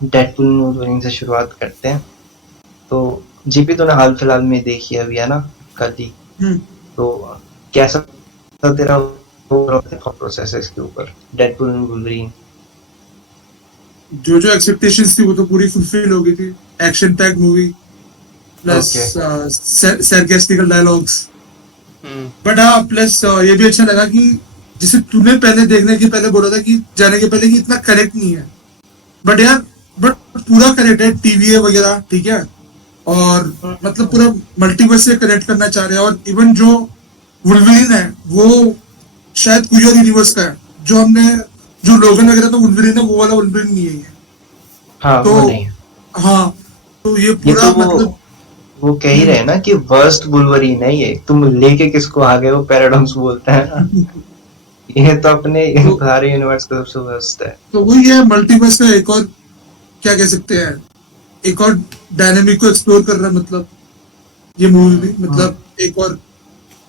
Deadpool Wolverine से शुरुआत करते हैं। तो जीपी तूने हाल फिलहाल में देखी है अभी, है ना, कल ही? हम्म। तो कैसा था तेरा थॉट प्रोसेस है इसके ऊपर, डेडपूल एंड वुल्वरीन? जो जो एक्सपेक्टेशंस थी वो तो पूरी फुलफिल हो गई थी। Action pack movie plus okay. Sarcastical dialogues. Hmm. But हाँ, प्लस ये भी अच्छा लगा कि जिसे तूने पहले देखने के पहले बोला था कि जाने के पहले कि इतना करेक्ट नहीं है, बट यार, बट पूरा करेक्ट है, टीवीए वगैरह ठीक है। और मतलब पूरा मल्टीवर्स से कनेक्ट करना चाह रहे हैं। और इवन जो वुल्वरीन है वो शायद कोई और यूनिवर्स का है। जो हमने, जो लोगन वगैरह तो वुल्वरीन है, वो वाला वुल्वरीन नहीं है ये। हाँ, तो वो नहीं है। हाँ, तो ये ये तो पूरा मतलब। वो कह ही रहे हैं ना कि वर्स्ट वुल्वरीन है ये, तुम लेके किसको आ गए, वो पैराडॉक्स बोलता है ना। ये तो अपने तो सारे यूनिवर्स का सबसे वर्स्ट है। तो वही है, मल्टीवर्स का एक और, क्या कह सकते हैं, एक और डायनेमिक को एक्सप्लोर कर रहा है मतलब ये मूवी भी, हम्म। मतलब एक और,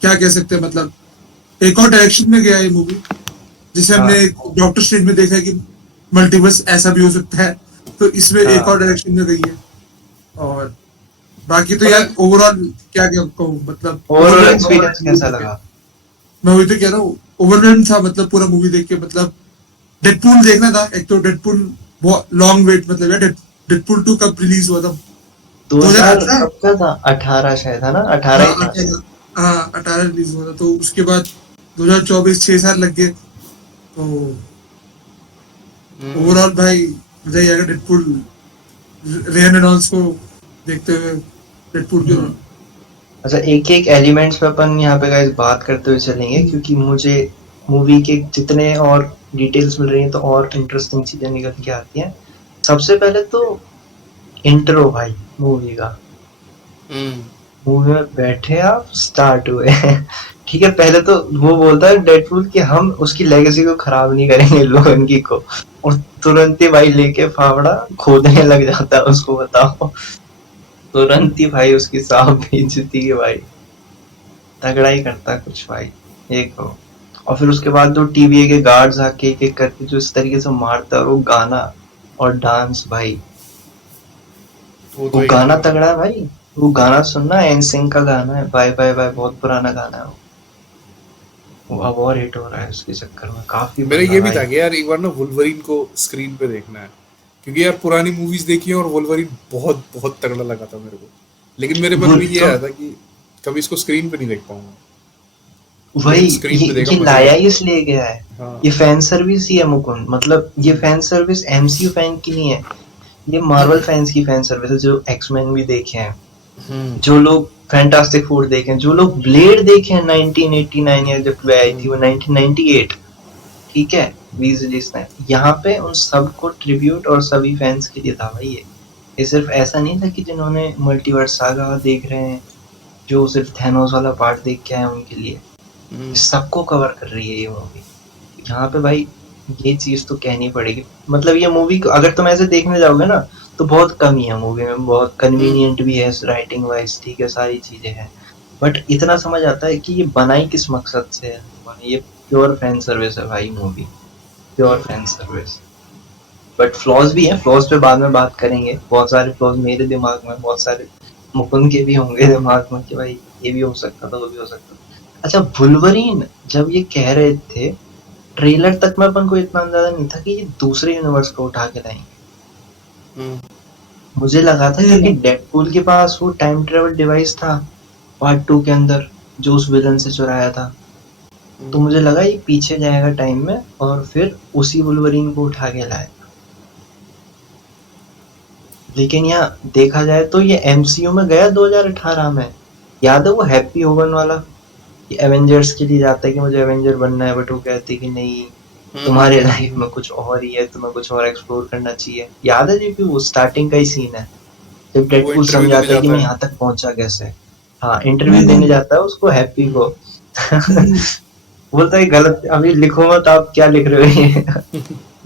क्या कह सकते हैं, मतलब एक और डायरेक्शन में गया है ये मूवी। जिसे हमने हाँ डॉक्टर स्ट्रेंज में देखा है कि मल्टीवर्स ऐसा भी हो सकता है, तो इसमें एक और हाँ। डायरेक्शन में गई है। और बाकी तो यार मतलब ओवरऑल क्या क्या कहूँ, मतलब ओवरऑल ओवरवेल्म था एक्सपीरियंस मूवी कैसा देख के। लगा? मैं वही तो कह रहा हूँ, ओवरवेल्म था मतलब पूरा मूवी देख के। मतलब डेडपूल देखना था, एक तो डेडपूल बहुत लॉन्ग वेट, मतलब यार डेडपूल 2 कब रिलीज हुआ था? 2000 2018। कब का था? 18 शायद, है ना, 18 हाँ ही था। 18। हाँ 18 रिलीज हुआ था, तो उसके बाद 2024 6 साल लग गए। तो हम्म। ओवरऑल भाई मजा ही आएगा डेडपूल, रेन रेनॉल्ड्स को देखते हुए डेडपूल के हम्म। रोल। अच्छा, एक एक एलिमेंट्स पे अपन यहाँ पे गाइस बात करते हुए चलेंगे, क्योंकि मुझे मूवी के जितने और डिटेल्स मिल रही हैं तो और इंटरेस्टिंग चीजें निकल के आती हैं। सबसे पहले तो इंट्रो भाई, मूवी का। हम्म। मूवी में बैठे आप, स्टार्ट हुए। ठीक है, पहले तो वो बोलता है डेडपूल कि हम उसकी लेगेसी को खराब नहीं करेंगे, लोगन की को। और तुरंत ही भाई लेके फावड़ा खोदने लग जाता है उसको, बताओ। तुरंत ही भाई उसकी साफ बेइज्जती की भाई, तगड़ा ही करता है कुछ भाई, एक तो। और फिर उसके बाद जो टीवीए के गार्ड्स आके एक एक करके जो इस तरीके से मारता है, और वो गाना और डांस भाई, वो वो तो एक गाना नंबर है। तगड़ा है भाई। वो गाना सुनना, एनसिंक का गाना है, बाय बाय बाय, बहुत पुराना गाना है वो अब और हिट हो रहा है उसके चक्कर में, काफी मेरा बढ़िया ये भी था भाई। कि यार एक बार ना वुल्वरीन को स्क्रीन पे देखना है, क्योंकि यार पुरानी मूवीज देखी है और वुल्वरीन बहुत बहुत तगड़ा लगा था मेरे को। लेकिन मेरे मन वो में ये तो आया था कि कभी इसको स्क्रीन पे नहीं देख पाऊंगा, वही, लेकिन स्क्रीन पे देखा ये मजा ही लाया आ ही गया। इसलिए गया है। हाँ। ये फैन सर्विस ही है मुकुंद, मतलब ये हम्म। फैन सर्विस एमसीयू फैन की नहीं है, ये मार्वल फैंस की फैन सर्विस है, जो एक्समैन भी देखे हैं, हम्म। जो लोग फैंटास्टिक फोर देखे हैं, जो लोग ब्लेड देखे हैं 1989, या जब आई थी वो 1998। ठीक है, वीजली स्नैप यहाँ पे उन सबको ट्रिब्यूट और सभी फैंस के लिए था भाई ये सिर्फ ऐसा नहीं था कि जिन्होंने मल्टीवर्स सागा देख रहे हैं, जो सिर्फ थैनोस वाला पार्ट देख के आए हैं, उनके लिए हम्म। सबको कवर कर रही है ये मूवी। यहाँ पे भाई ये चीज तो कहनी पड़ेगी। मतलब ये मूवी अगर तुम ऐसे देखने जाओगे ना, तो बहुत कमी है मूवी में, बहुत हम्म। कन्वीनियंट भी है राइटिंग वाइज, ठीक है, सारी चीजें हैं। बट इतना समझ आता है कि ये बनाई किस मकसद से है लोगों ने। ये प्योर फैन सर्विस है भाई movie, pure fan service. But flaws भी है, फ्लॉज पे बाद में बात करेंगे। बहुत सारे फ्लॉज मेरे दिमाग में, बहुत सारे मुकुंद के भी होंगे दिमाग में कि भाई ये भी हो सकता था, वो भी हो सकता था। अच्छा, वुल्वरीन जब ये कह रहे थे, ट्रेलर तक में अपन को इतना अंदाजा नहीं था कि ये दूसरे यूनिवर्स को उठा के लाएंगे। हम्म। मुझे लगा था क्योंकि डेडपूल के पास वो टाइम ट्रेवल डिवाइस था पार्ट 2 के अंदर, जो उस विलन से चुराया था। तो मुझे लगा ये पीछे जाएगा टाइम में और फिर उसी वुल्वरीन को उठा के लाएगा। लेकिन यहाँ देखा जाए तो ये एमसीयू में गया 2018 में। याद है वो हैप्पी होगन वाला, ये एवेंजर्स के लिए जाता है कि मुझे एवेंजर बनना है, बट वो कहते हैं कि नहीं, तुम्हारे लाइफ में कुछ और ही है, तुम्हें कुछ और एक्सप्लोर करना चाहिए। याद है जी कि वो स्टार्टिंग का ही सीन है, जब वो डेडपूल इंटरव्यू देने समझाता है कि जाता मैं है। यहाँ तक पहुंचा कैसे। हाँ, इंटरव्यू देने जाता है उसको, हैप्पी को। बोलता है गलत, अभी लिखो मत, आप क्या लिख रहे हो ये।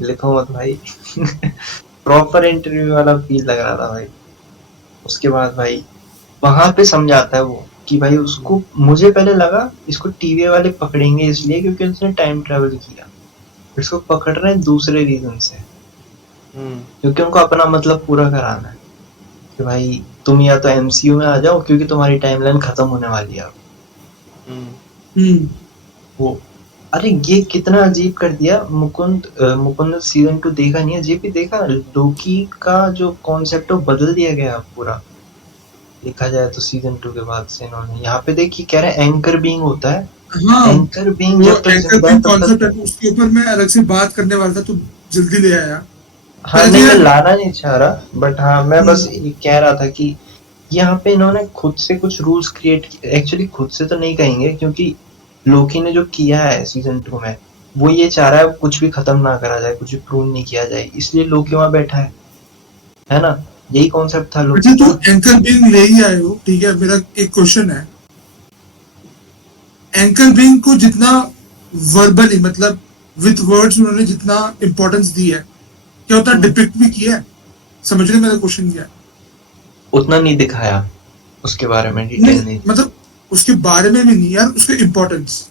लिखो मत भाई। प्रॉपर इंटरव्यू वाला फील लग रहा था भाई। उसके बाद भाई वहां पे समझाता है वो कि भाई उसको, मुझे पहले लगा इसको टीवी वाले पकड़ेंगे इसलिए क्योंकि उसने टाइम ट्रेवल किया, इसको पकड़ रहे हैं दूसरे रीजन से। क्योंकि उनको अपना मतलब पूरा कराना है कि भाई तुम या तो एमसीयू में आ जाओ क्योंकि तुम्हारी टाइमलाइन खत्म होने वाली है अब। हम्म। वो अरे ये कितना अजीब कर दिया मुकुंद सीजन 2 देखा नहीं है जेपी देखा लोकी का जो कॉन्सेप्ट है वो बदल दिया गया पूरा देखा जाए तो सीजन 2 के बाद से इन्होंने यहाँ पे देखिए कह रहे हैं एंकर बीइंग होता है हाँ, एंकर बीइंग वो जब तक एंकर जिंदा है बिंग तब कॉन्सेप्ट है, तक उसके ऊपर मैं अलग से बात करने वाला था, तो जल्दी ले आया। हाँ पहले नहीं मैं यार। लाना नहीं चाह रहा बट हाँ मैं बस हम्म, ये कह रहा था कि यहाँ पे इन्होंने खुद से कुछ रूल्स क्रिएट एक्चुअली खुद से तो नहीं कहेंगे क्योंकि लोकी ने जो किया है सीजन 2 में वो ये चाह रहा है कुछ भी खत्म ना करा जाए कुछ भी प्रूव नहीं किया जाए इसलिए लोकी वहां बैठा है ना यही कॉन्सेप्ट था अच्छा, लोकी तो का एंकर बिंग ले ही आए हो, ठीक है। मेरा एक क्वेश्चन है, एंकर बिंग को जितना वर्बली, मतलब विथ वर्ड्स उन्होंने जितना इम्पोर्टेंस दी है, क्या होता हम्म, डिपिक्ट भी किया है? समझ रहे हो मेरा क्वेश्चन क्या है? उतना नहीं दिखाया उसके बारे में नहीं, डिटेल नहीं मतलब उसके बारे में भी नहीं यार, उसके इम्पोर्टेंस।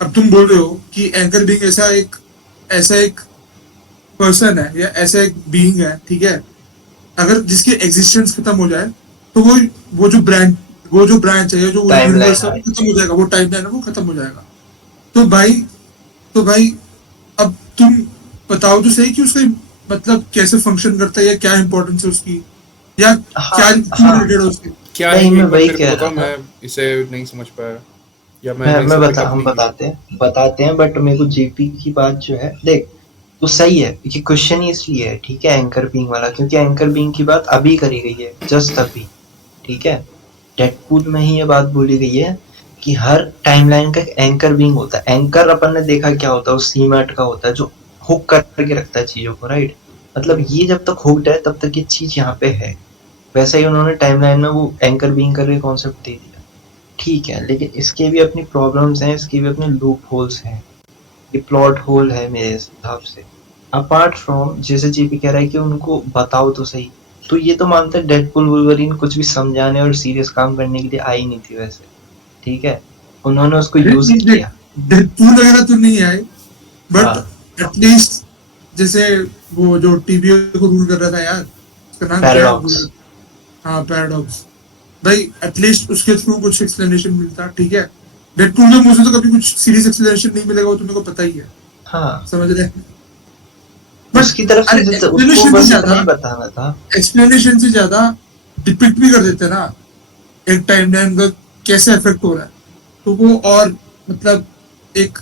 अब तुम बोल रहे हो कि एंकर बिंग ऐसा एक पर्सन है या ऐसा एक बीइंग है, ठीक है, अगर जिसकी एग्जिस्टेंस खत्म हो जाए, तो वो जो ब्रांच है या जो वो टाइमलाइन यूनिवर्स है वो है खत्म हो जाएगा, वो टाइमलाइन है वो खत्म हो जाएगा। तो भाई तो भाई अब तुम बताओ तो सही कि उसका मतलब कैसे फंक्शन करता है, या क्या इंपॉर्टेंस है उसकी, या हाँ क्या क्यों हाँ रिलेटेड है उसके। क्या है नहीं ये मैं एक बार वही मेरे को कह बताओ, रहा था मैं इसे नहीं समझ पाया या मैंने मैं इसे बता पिकअप हम नहीं किया। बताते हैं बट मेरे को जेपी की बात जो है देख तो सही है ये क्वेश्चन ही इसलिए है ठीक है एंकर बीइंग वाला क्योंकि एंकर बीइंग की बात अभी करी गई है जस्ट अभी ठीक है डेडपूल में ही ये बात बोली गई है कि हर टाइमलाइन का एक एंकर बीइंग होता है एंकर अपन ने देखा क्या होता है उस सी मैट का होता है जो हुक करके रखता है चीजों को राइट मतलब ये जब तक हुक्ड है तब तक ये चीज यहाँ पे है वैसा ही उन्होंने टाइमलाइन में वो एंकर बीइंग करके कॉन्सेप्ट दे दिया ठीक है लेकिन इसके भी अपनी प्रॉब्लम्स हैं इसके भी अपने लूप होल्स हैं ये प्लॉट होल है मेरे हिसाब से अपार्ट फ्रॉम जैसे जीपी कह रहा है कि उनको बताओ तो सही तो ये तो मानते हैं डेडपुल वुल्वरीन कुछ भी समझाने और सीरियस काम करने के लिए आई नहीं थी वैसे ठीक है उन्होंने उसको अरे यूज किया डेडपूल वगैरह तो नहीं आए, बट हाँ एटलीस्ट जैसे वो जो टीवी को रूल कर रहा था यार, उसका नाम क्या है, पैराडॉक्स हाँ, पैराडॉक्स। भाई एटलीस्ट उसके थ्रू कुछ एक्सप्लेनेशन मिलता, ठीक है। डेडपूल में मुझे तो कभी कुछ सीरियस एक्सप्लेनेशन नहीं मिलेगा, वो तुम्हें को पता ही है। हाँ समझ रहे हैं? बट उसकी तरफ से अरे उसको एक्सप्लेनेशन से बस इतना ज्यादा, ही बताना था एक्सप्लेनेशन से ज्यादा डिपिक्ट भी कर देते ना एक टाइमलाइन का कैसे इफेक्ट हो रहा है, तो वो और मतलब एक,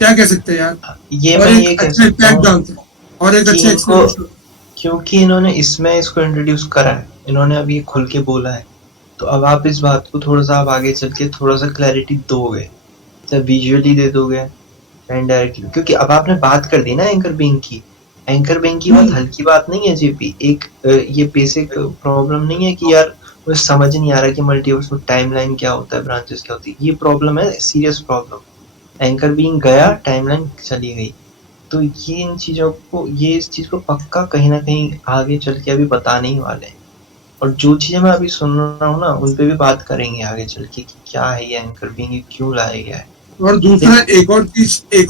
क्या कह सकते हैं यार, ये और मैं एक ये कह अच्छा सकता इम्पैक्ट हूँ डालते हैं, और एक कि अच्छा इनको एक्सप्लेनेशन। क्योंकि इन्होंने इसमें इसको इंट्रोड्यूस करा है इन्होंने अभी ये खुल के बोला है तो अब आप इस बात को थोड़ा सा आप आगे चल के थोड़ा सा क्लैरिटी दोगे चाहे विजुअली दे दोगे इनडायरेक्टली क्योंकि अब आपने बात कर दी ना एंकर बिंग की बात हल्की बात नहीं है जेपी एक ये बेसिक प्रॉब्लम नहीं है कि यार मुझे समझ नहीं आ रहा कि मल्टीवर्स में टाइमलाइन क्या होता है ब्रांचेस क्या होती है ये प्रॉब्लम है सीरियस प्रॉब्लम एंकर बिंग गया टाइमलाइन चली गई तो ये इन चीजों को ये इस चीज को पक्का कहीं ना कहीं आगे चल के अभी बताने ही वाले हैं और जो चीजें मैं अभी सुन रहा हूँ ना उन पे भी बात करेंगे आगे चल के कि क्या है ये एंकर बिंग ये क्यों लाया गया है और दूसरा लेकिन एक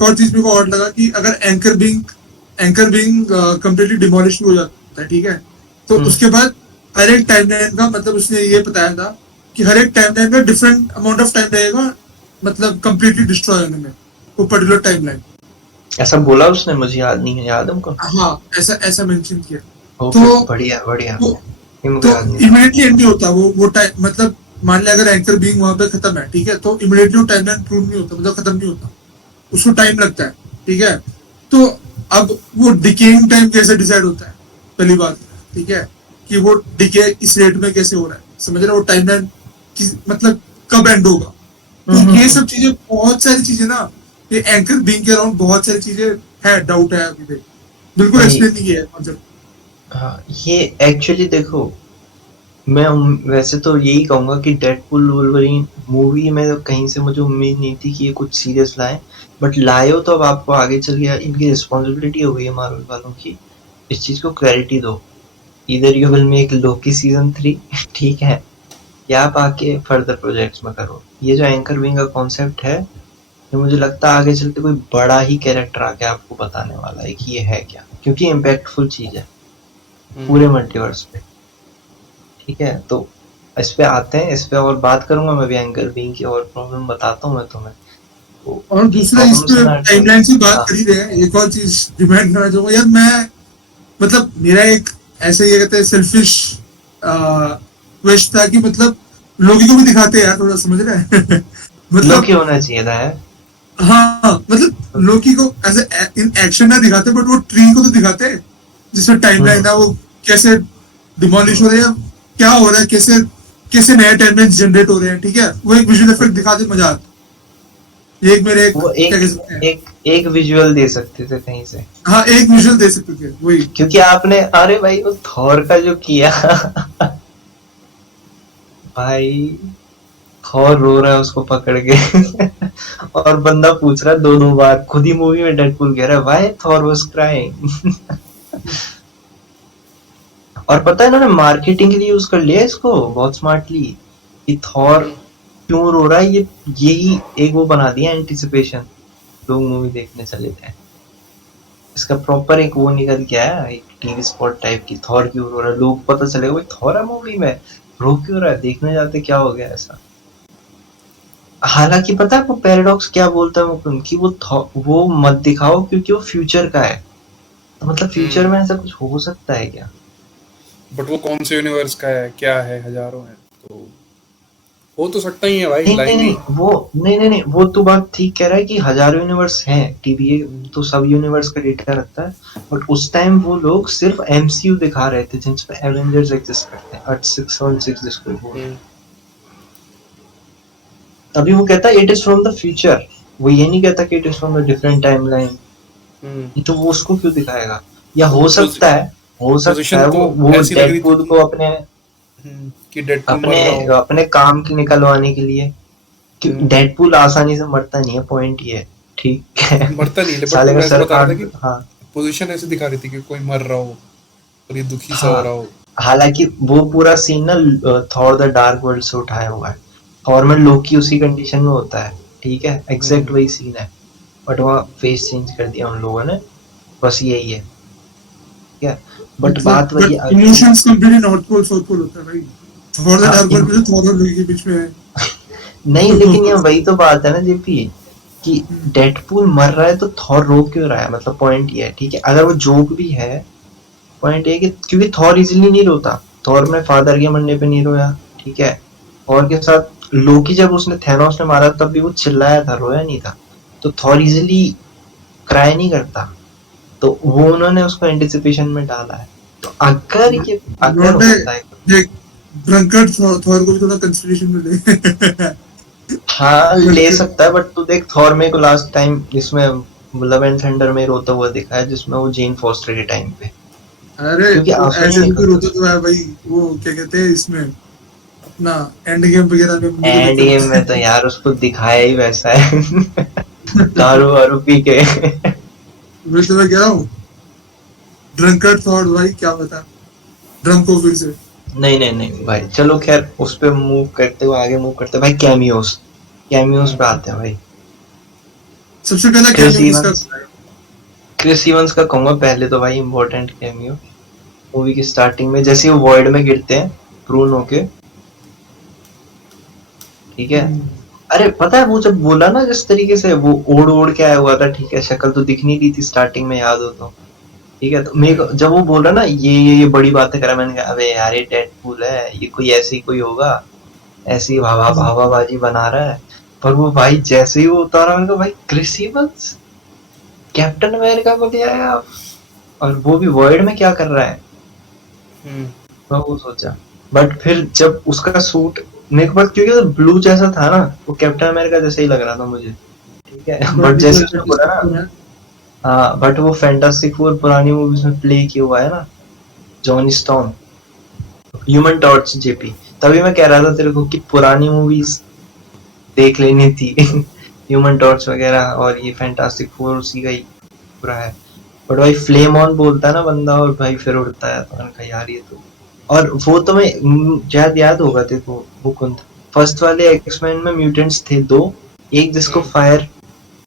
और चीज मेरे को और लगा कि अगर एंकर बिंग कंप्लीटली डिमोलिश हो जाता है, ठीक है, तो हम्म उसके बाद हर एक टाइमलाइन का, मतलब उसने ये बताया था कि हर एक टाइमलाइन का डिफरेंट अमाउंट ऑफ टाइम लगेगा, मतलब कंप्लीटली डिस्ट्रॉय होने में, वो पर्टिकुलर टाइमलाइन। ऐसा बोला उसने मुझे याद नहीं है याद हमको हाँ, ऐसा ऐसा मेंशन किया। ओके तो बढ़िया बढ़िया तो ये तो मुझे याद नहीं था इमीडिएटली एंड नहीं होता वो टाइम, मतलब मान लिया अगर एंकर बीइंग वहां पे खत्म है, ठीक है, तो इमीडिएटली वो टाइमलाइन प्रूव नहीं होता, मतलब खत्म नहीं होता, उसको टाइम लगता है, ठीक है। तो अब वो डिकेइंग टाइम कैसे डिसाइड होता है, पहली बात, ठीक है, कि वो डिके इस रेट में कैसे हो रहा है, समझ रहे हो, वो टाइमलाइन मतलब कब एंड होगा। तो ये हम्म। सब चीजें, बहुत सारी चीजें ना, ये एंकर बीइंग के अराउंड बहुत सारी चीजें है, डाउट है अभी भी, बिल्कुल भाई एक्सप्लेन नहीं किया है कॉन्सेप्ट। हाँ ये एक्चुअली देखो मैं वैसे तो यही कहूंगा कि डेडपुल वुल्वरीन मूवी में तो कहीं से मुझे उम्मीद नहीं थी कि ये कुछ सीरियस लाए बट लाए हो तो अब आपको आगे चल के इनकी रिस्पॉन्सिबिलिटी हो गई है मार्वल वालों की इस चीज को क्लैरिटी दो इधर you will make Loki season 3 ठीक है या आप आके फर्दर प्रोजेक्ट्स में करो ये जो एंकर विंग का कॉन्सेप्ट है ये मुझे लगता है आगे चल के कोई बड़ा ही कैरेक्टर आके आपको बताने वाला है कि ये है क्या, क्योंकि इम्पैक्टफुल चीज है पूरे मल्टीवर्स पे। ठीक है, तो इस पे आते हैं, इस पे और बात करूंगा मैं भी, एंगल विंग की और प्रॉब्लम बताता हूँ मैं तुम्हें। तो और ये दूसरा इस प्रॉब्लम्स है पे ना जो, टाइमलाइन की बात हाँ कर ही रहे हैं, एक और चीज डिमांड करना चाहूंगा यार मैं, मतलब मेरा एक ऐसे ये कहते हैं सेल्फिश विश था कि मतलब लोगों को भी दिखाते हैं यार, थोड़ा समझ रहे हैं मतलब लोकी होना चाहिए था यार। हाँ मतलब लोकी को ऐसे इन एक्शन ना दिखाते, बट वो ट्री को तो दिखाते हैं जिसमें टाइमलाइन हम्म है, वो कैसे डिमोलिश हो हम्म। रहा है, क्या हो रहा है, कैसे कैसे नए टाइमलाइन जनरेट हो रहे हैं, ठीक है, वो एक विजुअल इफेक्ट दिखाते मजा आता है। ये एक मेरे एक वो क्या एक कह सकते हैं, एक एक विजुअल दे सकते थे कहीं से, हाँ एक विजुअल दे सकते थे वही। क्योंकि आपने, अरे भाई वो थॉर का जो किया भाई, थॉर रो रहा है उसको पकड़ के और बंदा पूछ रहा है दो दो बार, खुद ही मूवी में डेडपूल कह रहा है व्हाई थॉर वाज क्राइंग। और पता है इन्होंने मार्केटिंग के लिए यूज कर लिया इसको बहुत स्मार्टली, कि थॉर क्यों रो रहा है, ये यही एक वो बना दिया एंटिसिपेशन, लोग मूवी देखने चले थे। इसका प्रॉपर एक वो निकल के आया, एक टीवी स्पॉट टाइप की, थॉर क्यों रो रहा है, लोग पता चलेगा भाई थॉर है मूवी में, रो क्यों रहा है, देखने जाते क्या हो गया ऐसा। हालांकि पता है वो पैराडॉक्स क्या बोलता है मुकुंद, कि वो मत दिखाओ क्योंकि वो फ्यूचर का है, तो मतलब फ्यूचर में ऐसा कुछ हो सकता है क्या। बट वो कौन से यूनिवर्स का है, क्या है, हजारों है, तो हो तो सकता ही है भाई, नहीं नहीं लाइन ही। नहीं, वो नहीं नहीं नहीं, वो तो बात ठीक कह रहा है कि हजारों यूनिवर्स हैं, टीवीए तो सब यूनिवर्स का डेटा रखता है, बट उस टाइम वो लोग सिर्फ एमसीयू दिखा रहे थे जिसमें एवेंजर्स एग्जिस्ट करते हैं, 8616 जिसको बोलते हैं। तभी वो कहता है it is from the future, वो ये नहीं कहता कि it is from the different timeline. तो वो उसको क्यों दिखाएगा, या हो सकता है, हो सकता पोजीशन है तो वो ऐसी लग रही थी डेडपूल कि को अपने कि डेडपूल मर अपने रहा हो। अपने काम की निकलवाने के लिए, कि हम्म, डेडपूल आसानी से मरता नहीं है, पॉइंट ये है। ठीक है मरता नहीं है, बट साले वो का ऐसे सर बता रहा था कि काट, हाँ पोजीशन ऐसे दिखा रही थी कि कोई मर रहा हो और ये दुखी सा हो हाँ। रहा हो। हालांकि वो पूरा सीन ना थॉर द डार्क वर्ल्ड से उठाया हुआ है, थॉर में लोकी उसी कंडीशन में होता है, ठीक है, एग्जैक्ट वही सीन है, बट वहाँ फेस चेंज कर दिया उन लोगों ने, बस यही है, ठीक है। बट मतलब बात वही बट आ गई, emotions completely north pole south pole होता है भाई, थॉर द हाँ डार्क वर्ल्ड में तो थॉर और लोकी के बीच में है नहीं लेकिन ये वही तो बात है ना जेपी, कि हम्म, डेडपूल मर रहा है तो थॉर रो क्यों रहा है, मतलब पॉइंट ये है, ठीक है, अगर वो जोक भी है, पॉइंट ये कि क्योंकि थॉर इजीली नहीं रोता, थॉर में फादर के मरने पे नहीं रोया, ठीक है, थॉर के साथ लोकी जब उसने थैनोस ने मारा तब भी वो चिल्लाया था, रोया नहीं था, तो थॉर इजीली क्राई नहीं करता, तो वो उन्होंने उसको एंटिसिपेशन में डाला है, तो अगर ये अगर लौंडे होता है, देख, ड्रंकर्ड थॉर को भी थोड़ा कंसिडरेशन में ले हाँ ले ड्रंकर्ड, सकता है, बट तू देख थॉर में को लास्ट टाइम इसमें लव एंड थंडर में रोता हुआ दिखा है, जिसमें वो जेन फॉस्टर के टाइम पे, अरे क्योंकि वो आंसू नहीं ऐसे भी तो निकलते रोता उसके। तो है भाई, वो क्या कहते हैं इसमें अपना एंड गेम वगैरह में मुझे तो एंड देखते गेम में तो रहता यार उसको दिखाया ही वैसा है है दारू वारू पी के मैं तुम्हें कह रहा हूँ, ड्रंकर्ड थॉट भाई क्या बता, ड्रंक हो फिर से। नहीं नहीं नहीं भाई, चलो खैर उस पे मूव करते हुए आगे मूव करते हैं भाई, कैमियोस, कैमियोस पे आते हैं भाई। सबसे पहला क्रिस कैमियो किसका इवंस, क्रिस इवंस का कहूंगा पहले तो भाई, इम्पोर्टेंट कैमियो मूवी की स्टार्टिंग में, जैसे वो वॉइड में गिरते हैं प्रून होके, ठीक है। अरे पता है वो जब बोला ना जिस तरीके से वो ओढ़ ओढ़ के आया हुआ था, ठीक है, शक्ल तो दिख नहीं रही थी स्टार्टिंग में, याद हो तो, ठीक है, तो मेरे को जब वो बोला ना ये बड़ी बातें करा, मैंने कहा अबे यार ये डेडपूल है, ये कोई ऐसे ही कोई होगा, ऐसी हवाबाजी बना रहा है, पर वो भाई जैसे ही वो उतारा, मैंने कहा भाई क्रिस इवंस कैप्टन अमेरिका को ले आया आप, और वो भी वर्ल्ड में क्या कर रहा है, मैं वो सोचा। बट फिर जब उसका सूट, मेरे को बस क्योंकि ब्लू जैसा था ना, वो कैप्टन अमेरिका जैसा ही लग रहा था मुझे, ठीक है बट जैसे उसने बोला ना, हाँ बट वो फैंटास्टिक फोर पुरानी मूवीज में प्ले किया हुआ है ना, Johnny storm, human torch JP, तभी मैं कह रहा था तेरे को कि पुरानी मूवीज देख लेनी थी ह्यूमन टॉर्च वगैरह, और ये फैंटास्टिक फोर उसी का ही पूरा है। बट भाई फ्लेम ऑन बोलता है ना बंदा, और भाई फिर उड़ता है, तो मैंने कहा यार ये तो, और वो तो मैं शायद याद होगा तेरे को मुकुंद, फर्स्ट वाले एक्समैन में म्यूटेंट्स थे दो, एक जिसको फायर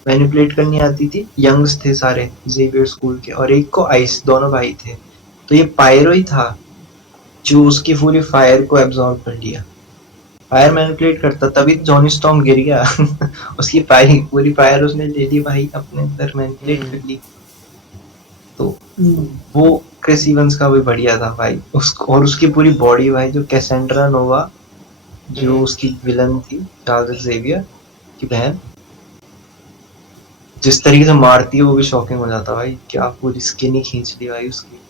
मैनिपुलेट करनी आती थी, यंग्स थे सारे जेवियर स्कूल के, और एक को आइस, दोनों भाई थे। तो ये पायरो ही था जो उसकी पूरी फायर को एब्जॉर्ब कर लिया। फायर मैनिपुलेट करता, तभी जॉनी स्टॉर्म गिर गया। उसकी फायर, पूरी फायर उसने ले ली भाई, अपने अंदर मैनिपुलेट कर ली। तो वो क्रिस इवंस का भी बढ़िया था भाई, उसको और उसकी पूरी बॉडी भाई, जो कैसेंड्रा नोवा जो उसकी विलन थी, चार्ल्स जेवियर की बहन, जिस तरीके से मारती है वो भी शॉकिंग हो जाता भाई, क्या पूरी स्किन ही खींच ली भाई उसकी।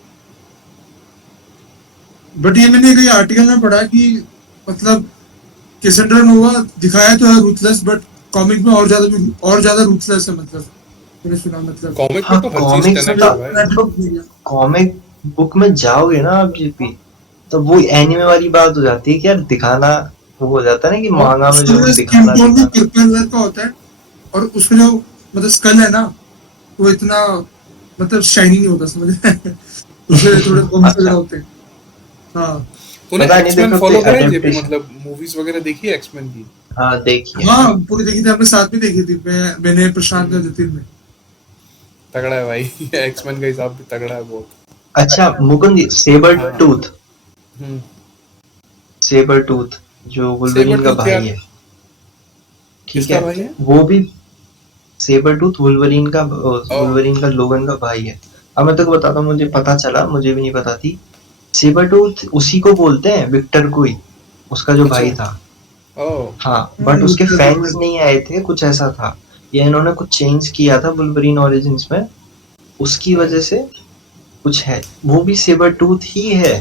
बट ये मैंने कई आर्टिकल में पढ़ा कि मतलब कैसेंड्रा नोवा दिखाया तो है रूथलेस, बट कॉमिक में और ज्यादा रूथलेस है, मतलब मैंने सुना, मतलब कॉमिक हाँ, में तो हर चीज कॉमिक्स में कनेक्ट तो है भाई। कॉमिक बुक में जाओगे ना आप जीपी, तो वो एनिमे वाली बात हो जाती है कि यार दिखाना, वो हो जाता है ना कि और मांगा में उसका जो जो स्किन दिखाना टोन भी दिखाना। पर्पल कलर का होता है, और उसका जो मतलब स्कल है ना, वो इतना मतलब शाइनी नहीं होता, समझ रहे हैं? उसमें थोड़े बम्स वगैरह अच्छा, होते हैं। हाँ तूने पता नहीं, एक्समैन देखो फॉलो करा है जेपी, अडेप्टेशन। मतलब मूवीज वगैरह देखी है एक्समैन की? हाँ देखिए। हाँ, पूरी देखी थी, हमने साथ में देखी थी, मैंने प्रशांत हम्म, ने जतिन में। तगड़ा है भाई। एक्समैन का हिसाब भी तगड़ा है बहुत। अच्छा मुकुंद, सेबर हाँ। टूथ, हम्म। सेबर टूथ जो सेबर वुल्वरीन का टूथ भाई यार, है, ठीक किसका है, भाई है? वो भी सेबर टूथ ओ। वुल्वरीन का लोगन का भाई है। अब मैं तेको बताता हूँ, मुझे पता चला, मुझे भी नहीं पता थी। सेबर टूथ उसी को बोलते हैं, विक्टर को ही, उसका जो अच्छा। भाई था। ओ। हाँ, बट उसके विक्टर फैंस विक्टर नहीं आए थे, कुछ ऐसा था, या इन्होंने कुछ चेंज किया था वुल्वरीन ओरिजिन्स में, उसकी हम्म। वजह से कुछ है। वो भी सेबर टूथ ही है,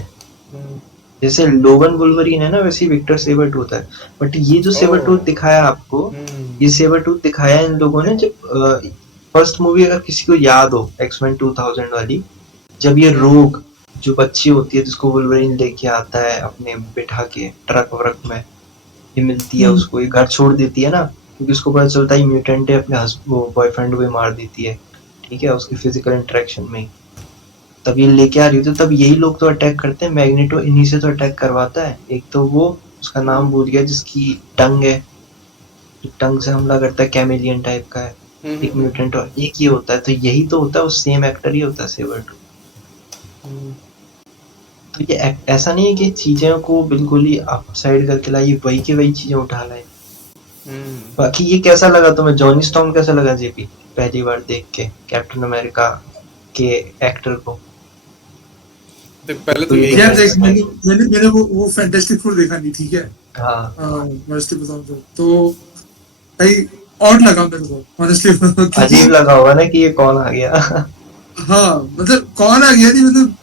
हम्म। जैसे लोगन वुल्वरीन है ना, वैसे ही विक्टर सेबर टूथ है। बट ये जो ओ। सेबर टूथ दिखाया आपको, हम्म। ये सेबर टूथ दिखाया इन लोगों ने जब फर्स्ट मूवी, अगर किसी को याद हो, एक्समैन 2000 वाली, जब ये हम्म। रोग जो बच्ची होती है जिसको वुल्वरीन लेके आता है अपने बिठा के ट्रक व्रक में, ये मिलती है उसको, ये घर छोड़ देती है ना, क्योंकि उसको पता चलता है म्यूटेंट है, अपने वो बॉयफ्रेंड को भी मार देती है, ठीक है, उसकी फिजिकल इंटरेक्शन में ही। तब ये लेके आ रही होती है, तब यही लोग तो अटैक करते हैं, मैग्नेटो इन्हीं से तो अटैक करवाता है। एक तो वो, उसका नाम भूल गया, जिसकी टंग है, जो टंग से हमला करता है, कैमिलियन टाइप का है, एक हम्म। म्यूटेंट, और एक ही होता है, तो यही तो होता है, उस सेम एक्टर ही होता है सेबर। हम्म। तो ये ऐसा नहीं है कि चीजें को बिल्कुल ही अपसाइड करके लाई, वही की वही चीजें उठा लाए। हम्म। बाकी ये कैसा लगा तुम्हें, जॉनी स्टॉर्म कैसा लगा जेपी, पहली बार देख के कैप्टन अमेरिका के एक्टर को? देख, पहले तो तो ये यही यार कहूंगा देख, डिफरेंस था। मैंने वो फैंटास्टिक फोर देखा नहीं, ठीक है। हाँ, ऑनेस्टली बताऊं तो भाई ऑड लगा मेरे को, ऑनेस्टली बताऊं, अजीब क्योंकि लगा होगा ना कि ये कौन आ गया। हाँ मतलब कौन आ गया, नहीं मतलब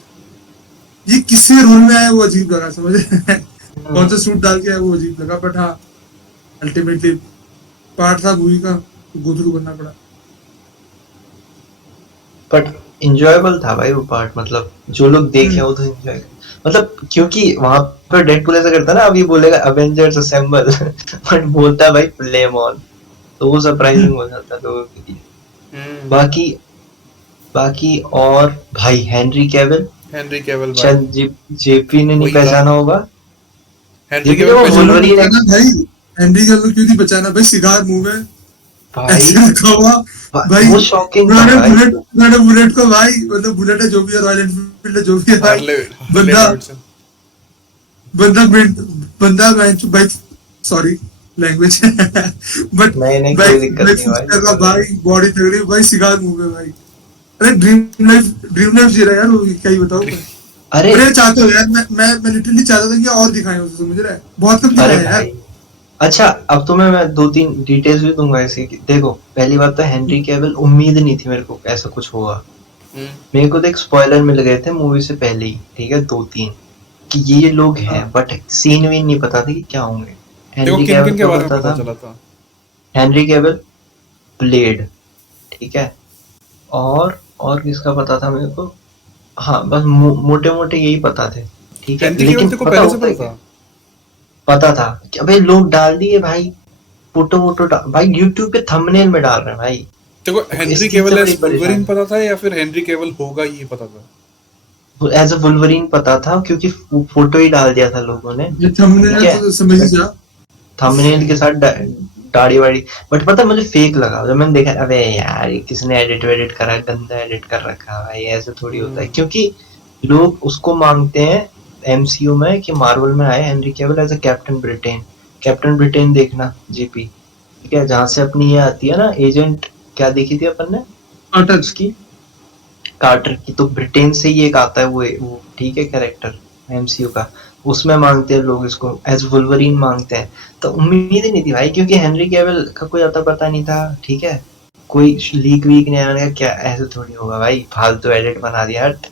ये किसके रोल में आया वो अजीब लगा, समझ रहे हैं? कौन सा सूट डाल के आया वो अजीब लगा, बट हाँ अल्टीमेटली पार्ट था मूवी का, तो गो थ्रू करना पड़ा। बट इंजॉयबल था भाई वो पार्ट, मतलब जो लोग देखे वो तो एंजॉय, मतलब क्योंकि वहां पर डेडपूल ऐसा करता है ना, अब ये बोलेगा अवेंजर्स असेंबल, बट बोलता है भाई फ्लेम ऑन, तो वो सरप्राइजिंग हो जाता है लोगों के लिए। हम्म। बाकी बाकी और भाई हेनरी कैविल, हेनरी केवल भाई, शायद जेपी ने नहीं वही था। पहचाना होगा। हेनरी जेपी केवल जब वो मैंने पहचाना। वुल्वरीन बचाना भाई, एंड्री का क्यों नहीं बचाना भाई, सिगार मुंह में भाई, ऐसे रखा हुआ भाई, वो शॉकिंग था पुराने भाई। बुलेट, पुराने बुलेट को भाई, मतलब बुलेट है जो भी है, रॉयल एनफील्ड है जो भी है भाई, हार्ले हार्ले बंदा डेविडसन। बंदा बंदा भाई, सॉरी लैंग्वेज, बट नहीं नहीं, कोई बाइक दिक्कत बाइक नहीं फिक्स भाई, कर रहा निकल लेंगे। भाई, बॉडी तगड़ी भाई, सिगार मुंह में भाई। अरे ड्रीम लाइफ जी रहा है यार वो, क्या ही बताऊं मैं। अरे, बड़े चाहते हो यार, मैं लिटरली चाहता था कि और दिखाएं उसे, समझ रहा है, बहुत कम अरे दिखाया यार। भाई, अच्छा, अब तुम्हें मैं दो तीन डिटेल्स भी दूंगा ऐसे कि देखो, पहली बात तो हेनरी कैविल, उम्मीद नहीं थी मेरे को ऐसा कुछ होगा। हम्म। मेरे को तो एक स्पॉइलर मिल गए थे मूवी से पहले ही, ठीक है, दो तीन, कि ये लोग हाँ, हैं, बट सीन भी नहीं पता था कि क्या होंगे। देखो हेनरी किन किन कैविल के का बारे में पता पता था, चला था। हेनरी कैविल, ब्लेड, ठीक है, और किसका पता था मेरे को, हाँ बस मोटे मोटे यही पता थे, ठीक है, हेनरी केवल लेकिन तेरे को पता पहले से होता पता है क्या, था? पता था कि अबे लोग डाल दिए भाई, फोटो वोटो भाई यूट्यूब पे थंबनेल में डाल रहे हैं भाई, तेरे को तो हेनरी इस चीज से केवल बड़ी एज वुल्वरीन परेशानी। पता था या फिर हेनरी केवल होगा ये पता था? एज अ वुल्वरीन पता था, क्योंकि फोटो ही डाल दिया था लोगों ने, ये थंबनेल ठीक है है, तो समझ ही जा। थंबनेल के साथ दाढ़ी वाड़ी, बट पता है मुझे फेक लगा जब मैंने देखा, अबे यार ये किसने एडिट वेडिट करा है, गंदा एडिट कर रखा है भाई, ऐसे थोड़ी होता है। क्योंकि लोग उसको मांगते हैं एमसीयू में कि मार्वल में आए Henry Cavill as a captain Britain. Captain Britain देखना जीपी, ठीक है, जहाँ से अपनी ये आती है ना एजेंट, क्या देखी थी अपन ने कार्टर। उसकी, कार्टर की, तो ब्रिटेन से ही एक आता है वो ठीक है कैरेक्टर एमसीयू का, उसमें मांगते हैं लोग इसको एज वुल्वरीन मांगते हैं। तो उम्मीद ही नहीं थी भाई, क्योंकि हेनरी कैविल का कोई आता पता नहीं था, ठीक है, कोई लीक वीक नहीं आने का, क्या ऐसे थोड़ी होगा भाई, फालतू एडिट बना दिया हट।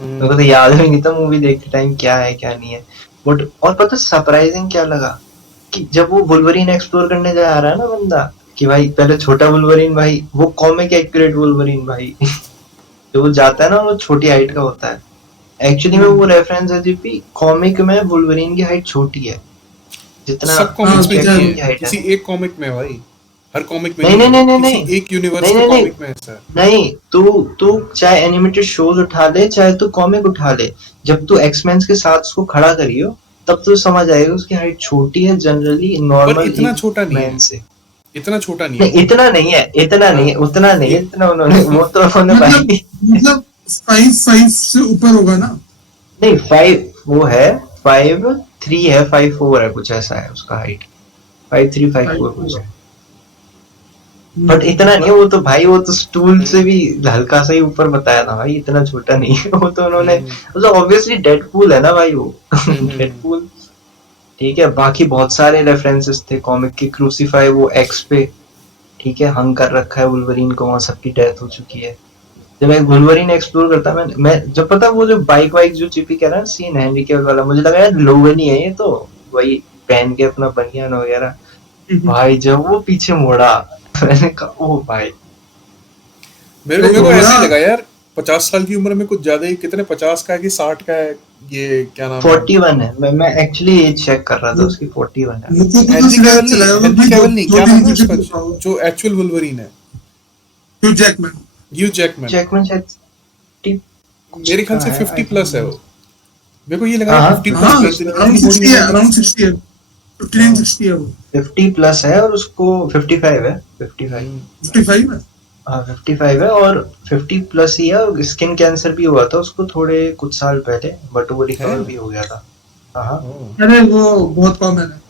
मेरे को तो याद भी नहीं था मूवी देखते टाइम क्या है क्या नहीं है। बट और पता सरप्राइजिंग क्या लगा, कि जब वो वुल्वरीन एक्सप्लोर करने जा रहा है ना बंदा, कि भाई पहले छोटा वुल्वरीन भाई, वो कॉमिक एक्यूरेट वुल्वरीन भाई जो वो जाता है ना वो छोटी हाइट का होता है, एक्चुअली में वो रेफरेंस है जीपी, कॉमिक में वुल्वरीन की हाइट छोटी है जितना सब कॉमिक्स में Jack नहीं की है, हाइट किसी है। एक कॉमिक में भाई, हर कॉमिक में नहीं नहीं नहीं नहीं है, नहीं किसी नहीं एक यूनिवर्स नहीं के नहीं नहीं कॉमिक में ऐसा है। नहीं, तू चाहे एनिमेटेड शोज उठा ले चाहे तू कॉमिक उठा ले, जब तू एक्समेन के साथ उसको खड़ा करियो तब तू समझ आएगा उसकी हाइट छोटी है जनरली पर नॉर्मल इतना एक छोटा नहीं मैन है, से। इतना छोटा नहीं है नहीं वो। इतना नहीं है, इतना नहीं हाँ, है, उतना नहीं है, ये इतना उन्होंने वो तो उन्होंने मतलब भाई मतलब 5 से ऊपर होगा ना। नहीं 5 वो है, 5'3" है, 5'4" है, कुछ ऐसा है उसका हाइट, 5'3" 5'4" कुछ है। बट इतना नहीं है वो तो भाई, वो तो स्टूल से भी हल्का सा ही ऊपर बताया था भाई, इतना छोटा नहीं है वो तो उन्होंने, मतलब ऑब्वियसली डेडपूल है ना भाई वो डेडपूल, ठीक है, बाकी बहुत सारे रेफरेंसेस थे कॉमिक के, क्रूसीफाई वो एक्स पे, ठीक है, हंग कर रखा है वुल्वरीन को, वहां सबकी डेथ हो चुकी है। जब एक वुल्वरीन एक्सप्लोर करता है, मैं जब पता वो जो बाइक वाइक जो चिपी कह रहा है सीन हैंडी कैविल वाला, मुझे लगा यार लोगन ही है ये तो, वही पहन के अपना बनियान वगैरह, भाई जब वो पीछे मुड़ा मैंने कहा ओ भाई, मेरे को ऐसे ही थोड़ा लगा यार, 50 साल की उम्र में कुछ ज्यादा ही, कितने 50 का है कि 60 का है, ये क्या नाम है, 41 है, मैं एक्चुअली ये चेक कर रहा था उसकी 41 है। मुझे तो हेनरी सिर्फ कैविल नहीं, चलाया होगा हेनरी भाई, कैविल नहीं, दो क्या दिन नाम है क्रिकेट उसका, होता होगा। जो एक्चुअल वुल्वरीन है, Hugh Jackman. Hugh Jackman. Jackman शायद 50 कुछ मेरे ख्याल का से है, 50 आई प्लस है थिंक। वो। मेरे को ये लगा हाँ यार हाँ 50 हाँ प्लस का, इतनी अराउंड इतनी बॉडी 60 है, बना दी अराउंड उसने। 60 है, 59 60 है वो। 50 प्लस है और उसको 55 है, 55। 55 है। हाँ 55 है और 50 प्लस ही है, और स्किन कैंसर भी हुआ था उसको थोड़े कुछ साल पहले, बट वो है। रिकवर भी हो गया था। हाँ हाँ, ओह। अरे वो बहुत कॉमन है।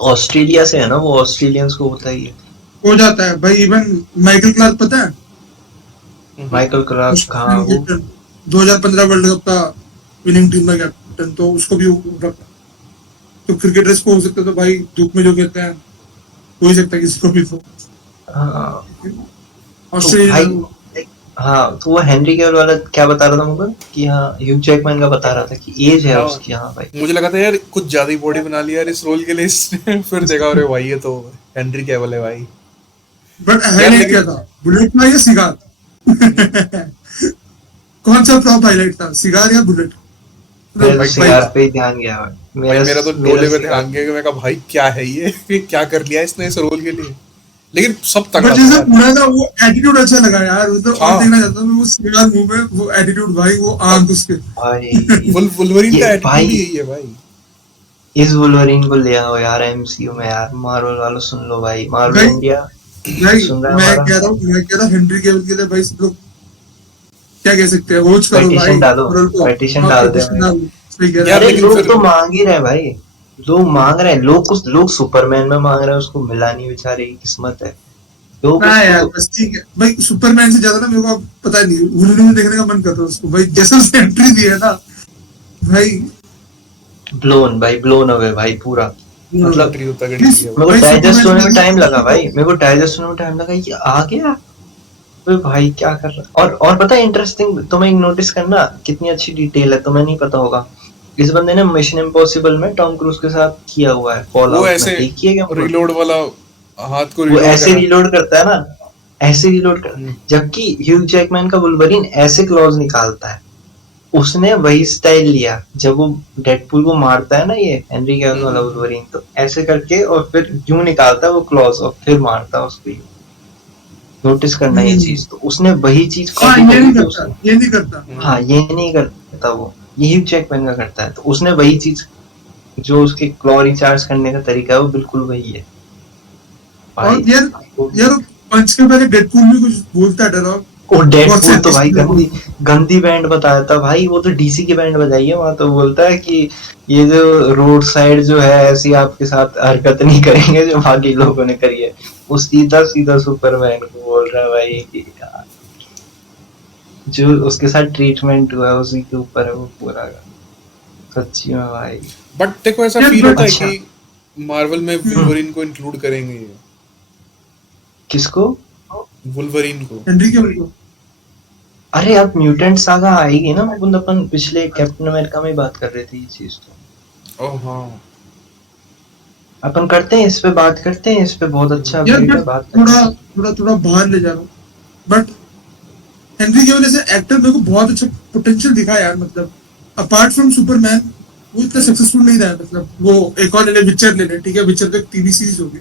ऑस्ट्रेलिया से है ना वो, ऑस्ट्रेलियंस को होता ही है। हो जाता है भाई, इवन माइकल क्लार्क पता है, माइकल क्लार्क कहाँ ऑस्ट्रेलियन वो, कैप्टन, 2015 वर्ल्ड कप का विनिंग टीम का कैप्टन, तो उसको भी रखा। तो क्रिकेटर्स को हो सकता है, तो भाई दुख में जो कहते हैं हो ही सकता है किसी को भी। तो हाँ तो भाई, ऑस्ट्रेलियन हाँ तो वो हेनरी कैविल वाला क्या बता रहा था मुझे, कि हाँ ह्यू जैकमैन का बता रहा था कि एज है हाँ, उसकी, हाँ भाई। मुझे लगा था यार कुछ ज्यादा ही बॉडी बना लिया यार इस रोल के लिए इसने फिर देखा अरे भाई ये तो हेनरी कैविल है भाई। बट यार हाईलाइट क्या लेकिन था, बुलेट था या सिगार? कौन सा प्रॉप हाईलाइट था, सिगार या बुलेट? मेरा तो भाई भाई सिगार पे ही ध्यान गया भाई, भाई मेरा तो मेरा डोले पे सिगार। ध्यान गया कि मैं कहा भाई क्या है ये क्या कर लिया इसने इस रोल के लिए, लेकिन सब बट तगड़ा था जैसे यार। पूरा ना वो एटीट्यूड अच्छा लगा यार, मतलब और हाँ, देखना चाहता हूँ मैं वो सिगार मुंह में, वो एटीट्यूड भाई, वो आंख उसके। भाई वुल्वरीन ये का एटीट्यूड ही भाई यही है भाई। इस वुल्वरीन को ले आओ यार एमसीयू में यार, मार्वल वालों सुन लो भाई, मार्वल भाई इंडिया भाई सुन रहा है हमारा, मैं कह रहा हूँ हेनरी कैविल के लिए भाई सब लोग क्या कह सकते हैं, वोट करो पेटिशन भाई डालो, मार्वल को। पेटिशन हाँ डाल दे पिटिशन भाई। डालो, सही कह रहा यार है। अरे लेकिन लोग फिर तो मांग ही रहे हैं भाई, लोग मांग रहे हैं, लोग सुपरमैन में मांग रहे हैं, उसको मिला नहीं, बेचारे की किस्मत है, लोग ना यार उसको। बस ठीक है भाई, सुपरमैन से ज्यादा ना मेरे को अब पता नहीं वुल्वरीन देखने का मन कर रहा है उसको भाई, जैसे उसने एंट्री दी है ना भाई। ब्लोन भाई, ब्लोन अवे भाई पूरा, मतलब एंट्री तो तगड़ी भाई दी है मेरे को भाई। डाइजेस्ट सुपरमैन होने से में टाइम लगा ज्यादा भाई, मेरे को डाइजेस्ट होने में टाइम लगा, ये आ गया, अबे भाई क्या कर रहा है। और पता है इंटरेस्टिंग, तुम्हें नोटिस करना कितनी अच्छी डिटेल है, तुम्हें नहीं पता होगा, इस बंदे ने मिशन इम्पॉसिबल में टॉम क्रूज के साथ किया हुआ है, फॉल वो आउट में, ऐसे देखिए क्या वो, रिलोड वाला, हाथ को वो रिलोड ऐसे करा। रिलोड करता है ना, ऐसे रिलोड कर, जबकि ह्यू जैकमैन का वुल्वरीन ऐसे क्लॉज निकालता है, उसने वही स्टाइल लिया जब वो डेडपूल को मारता है ना, ये हेनरी कैविल वाला वुल्वरीन, तो ऐसे करके और फिर यूं निकालता है वो क्लॉज और फिर मारता है उसको, नोटिस करना ये चीज, तो उसने वही चीज हाँ कॉपी ये करी नहीं थी करता, उसने। ये नहीं करता। हाँ ये नहीं करता वो, ये ह्यू जैकमैन का करता है, तो उसने वही चीज जो उसके क्लॉ रिचार्ज करने का तरीका है वो बिल्कुल वही है भाई। और यार वो यार पंच के पहले डेडपूल भी कुछ बोलता है डायलॉग, बहुत डेडपूल तो भाई से गंदी गंदी बैंड बताया था भाई, वो तो डीसी की बैंड बजाई है वहां, तो बोलता है कि ये जो रोड साइड जो है ऐसी आपके साथ हरकत नहीं करेंगे जो बाकी लोगों ने करी है। वो सीधा सीधा सुपरमैन को बोल रहा है भाई कि यार जो उसके साथ ट्रीटमेंट हुआ है उसी के ऊपर है वो पूरा का। सच्ची में भाई। बट देखो ऐसा यार फील बट होता है अच्छा। कि मार्वल में हम्म। वुल्वरीन को इंक्लूड करेंगे ये, किसको? वुल्वरीन को। हेनरी के बोलो। अरे अब म्यूटेंट सागा आएगी ना, अपन पिछले कैप्टन अमेरिका में ही बात कर रहे थे ये चीज, तो ओह हाँ। अपन करते हैं इस पे, बात करते हैं इस पे, बहुत अच्छा यार अपडेट है, बट बात करते थोड़ा हैं। थोड़ा थोड़ा बाहर ले जा रहा हूँ, बट हेनरी केवल ऐसे एक्टर मेरे को बहुत अच्छा पोटेंशियल दिखा यार, मतलब अपार्ट फ्रॉम सुपरमैन वो इतना सक्सेसफुल नहीं रहा है, मतलब वो एक और ले ले विचर ले ले, ठीक है, विचर तो एक टीवी सीरीज होगी,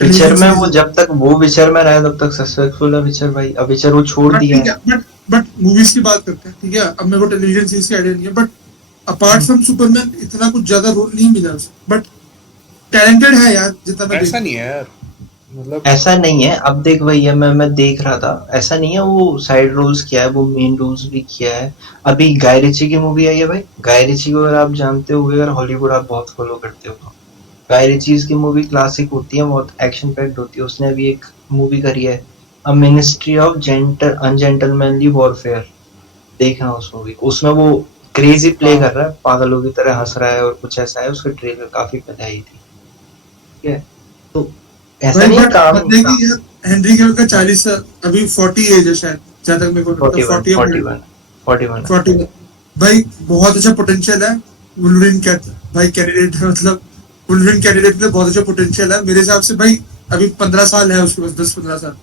विचर टेलीविजन में सीरीज वो होगी, जब तक वो विचर में रहा तब तक सक्सेसफुल है विचर भाई, अब विचर वो छोड़ बट दिया ठीक है। है, बट मूवीज की बात करते हैं, ठीक है, अब मेरे को टेलीविजन सीरीज की आइडिया नहीं है, but apart hmm. From Superman इतना कुछ ज्यादा रोल नहीं मिला उसे, बट टैलेंटेड है यार जितना मैं ऐसा देखा। नहीं है यार, मतलब ऐसा नहीं है, अब देख भैया मैं देख रहा था, ऐसा नहीं है, वो साइड रोल्स किया है, वो मेन रोल्स भी किया है। अभी गाय रिची की मूवी आई है भाई, गाय रिची को अगर आप जानते हो, अगर हॉलीवुड आप बहुत फॉलो करते हो तो गाय रिचीज की मूवी क्लासिक होती है, बहुत एक्शन पैक्ड होती है। उसने अभी एक मूवी करी है, a ministry of gentle ungentlemanly warfare, देखना उस मूवी को। उसमें वो क्रेजी प्ले हाँ। कर रहा है, पागलों की तरह हंस रहा है और कुछ ऐसा है, उसका ट्रेलर काफी पहले आई थी, ठीक है। तो ऐसा भाई नहीं है बट काम। बंदे की यार, हेनरी केवल का 40 अभी 40 एज है शायद, जहां तक मेरे को लगता है 41 40 या 41 41 है। 40। भाई बहुत अच्छा पोटेंशियल है, वुल्वरिन कैट भाई कैंडिडेट है, मतलब वुल्वरिन कैंडिडेट में बहुत अच्छा पोटेंशियल है मेरे हिसाब से भाई। अभी 15 साल है उसके पास, 10-15 साल,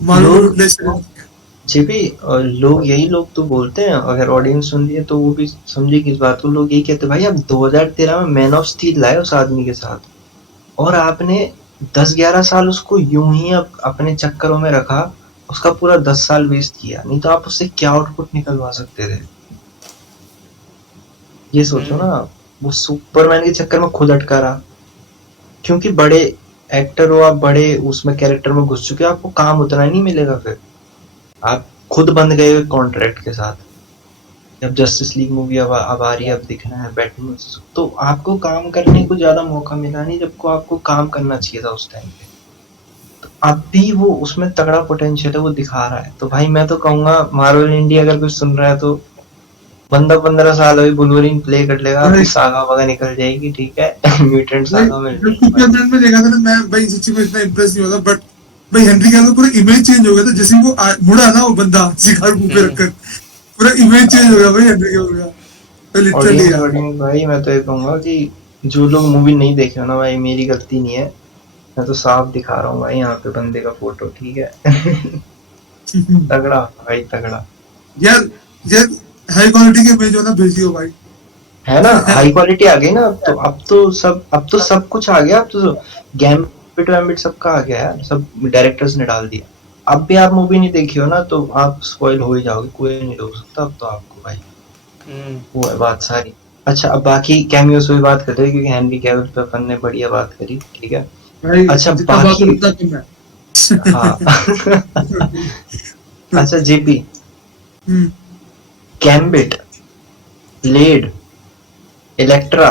मार्वल लोग रिप्लेस। जी भी, लोग यही लोग तो बोलते हैं, अगर ऑडियंस सुन रही है तो वो भी समझेगी इस बात को। लोग यही कहते हैं भाई, आप 2013 में मैन ऑफ स्टील लाए उस आदमी के साथ, और आपने 10-11 साल उसको यूं ही अपने चक्करों में रखा, उसका पूरा 10 साल वेस्ट किया। नहीं तो आप उससे क्या आउटपुट निकलवा सकते थे, ये सोचो ना। वो सुपरमैन के चक्कर में खुद अटका रहा, क्योंकि बड़े एक्टर हो आप, बड़े उसमें कैरेक्टर में घुस चुके हो, आपको काम उतना ही नहीं मिलेगा फिर। आप खुद बंध गए कॉन्ट्रैक्ट के साथ। जब जस्टिस लीग मूवी अब आ रही है, अब दिखना है बैटमैन, तो आपको काम करने को ज्यादा मौका मिला नहीं, जबको आपको काम करना चाहिए था उस टाइम पे। तो अब भी वो उसमें तगड़ा पोटेंशियल है, वो दिखा रहा है। तो भाई मैं तो कहूंगा मार्वल इंडिया अगर कुछ सुन रहा है तो बंदा 15 साल अभी बुलवरीन प्ले कर लेगा, आपकी भाई सागा वागा निकल जाएगी, ठीक है। म्यूटेंट भाई सागा मिल जब जाएगी भाई। सुपरमैन में देखा था ना मैं, भाई सच्ची में इतना इम्प्रेस नहीं होता, बट भाई हेनरी कैविल पूरा इमेज चेंज हो गया था जैसे ही वो मुड़ा ना वो बंदा सिगार मुंह पे रखकर, पूरा इमेज चेंज हो गया भाई हेनरी कैविल का, तो लिटरली ऑडियंस यार। ऑडियंस भाई, मैं तो ये कहूंगा कि जो लोग मूवी नहीं देखे हो ना भाई, मेरी गलती नहीं है, मैं तो साफ दिखा रहा हूँ भाई यहाँ पे बंदे का फोटो, ठीक है। तगड़ा भाई तगड़ा। यार यार हाई क्वालिटी के इमेज होना भेजियो भाई। है ना, हाई क्वालिटी आ गई ना, अब तो सब कुछ आ गया, अब तो गैम्बिट वैम्बिट सबका आ गया यार, सब डायरेक्टर्स ने डाल दिया। अब भी आप मूवी नहीं देखी हो ना तो आप स्पॉइल हो ही जाओगे, कोई नहीं रोक सकता अब तो आपको भाई। वो है बात सारी। अच्छा, अब बाकी कैमियोस पे बात करते हैं, क्योंकि हेनरी कैविल पे अपन ने बढ़िया बात करी, ठीक है। भाई अच्छा जितना बात बाकी, करो उतना कम हाँ। है। अच्छा जेपी, हम्म। गैम्बिट, ब्लेड, इलेक्ट्रा,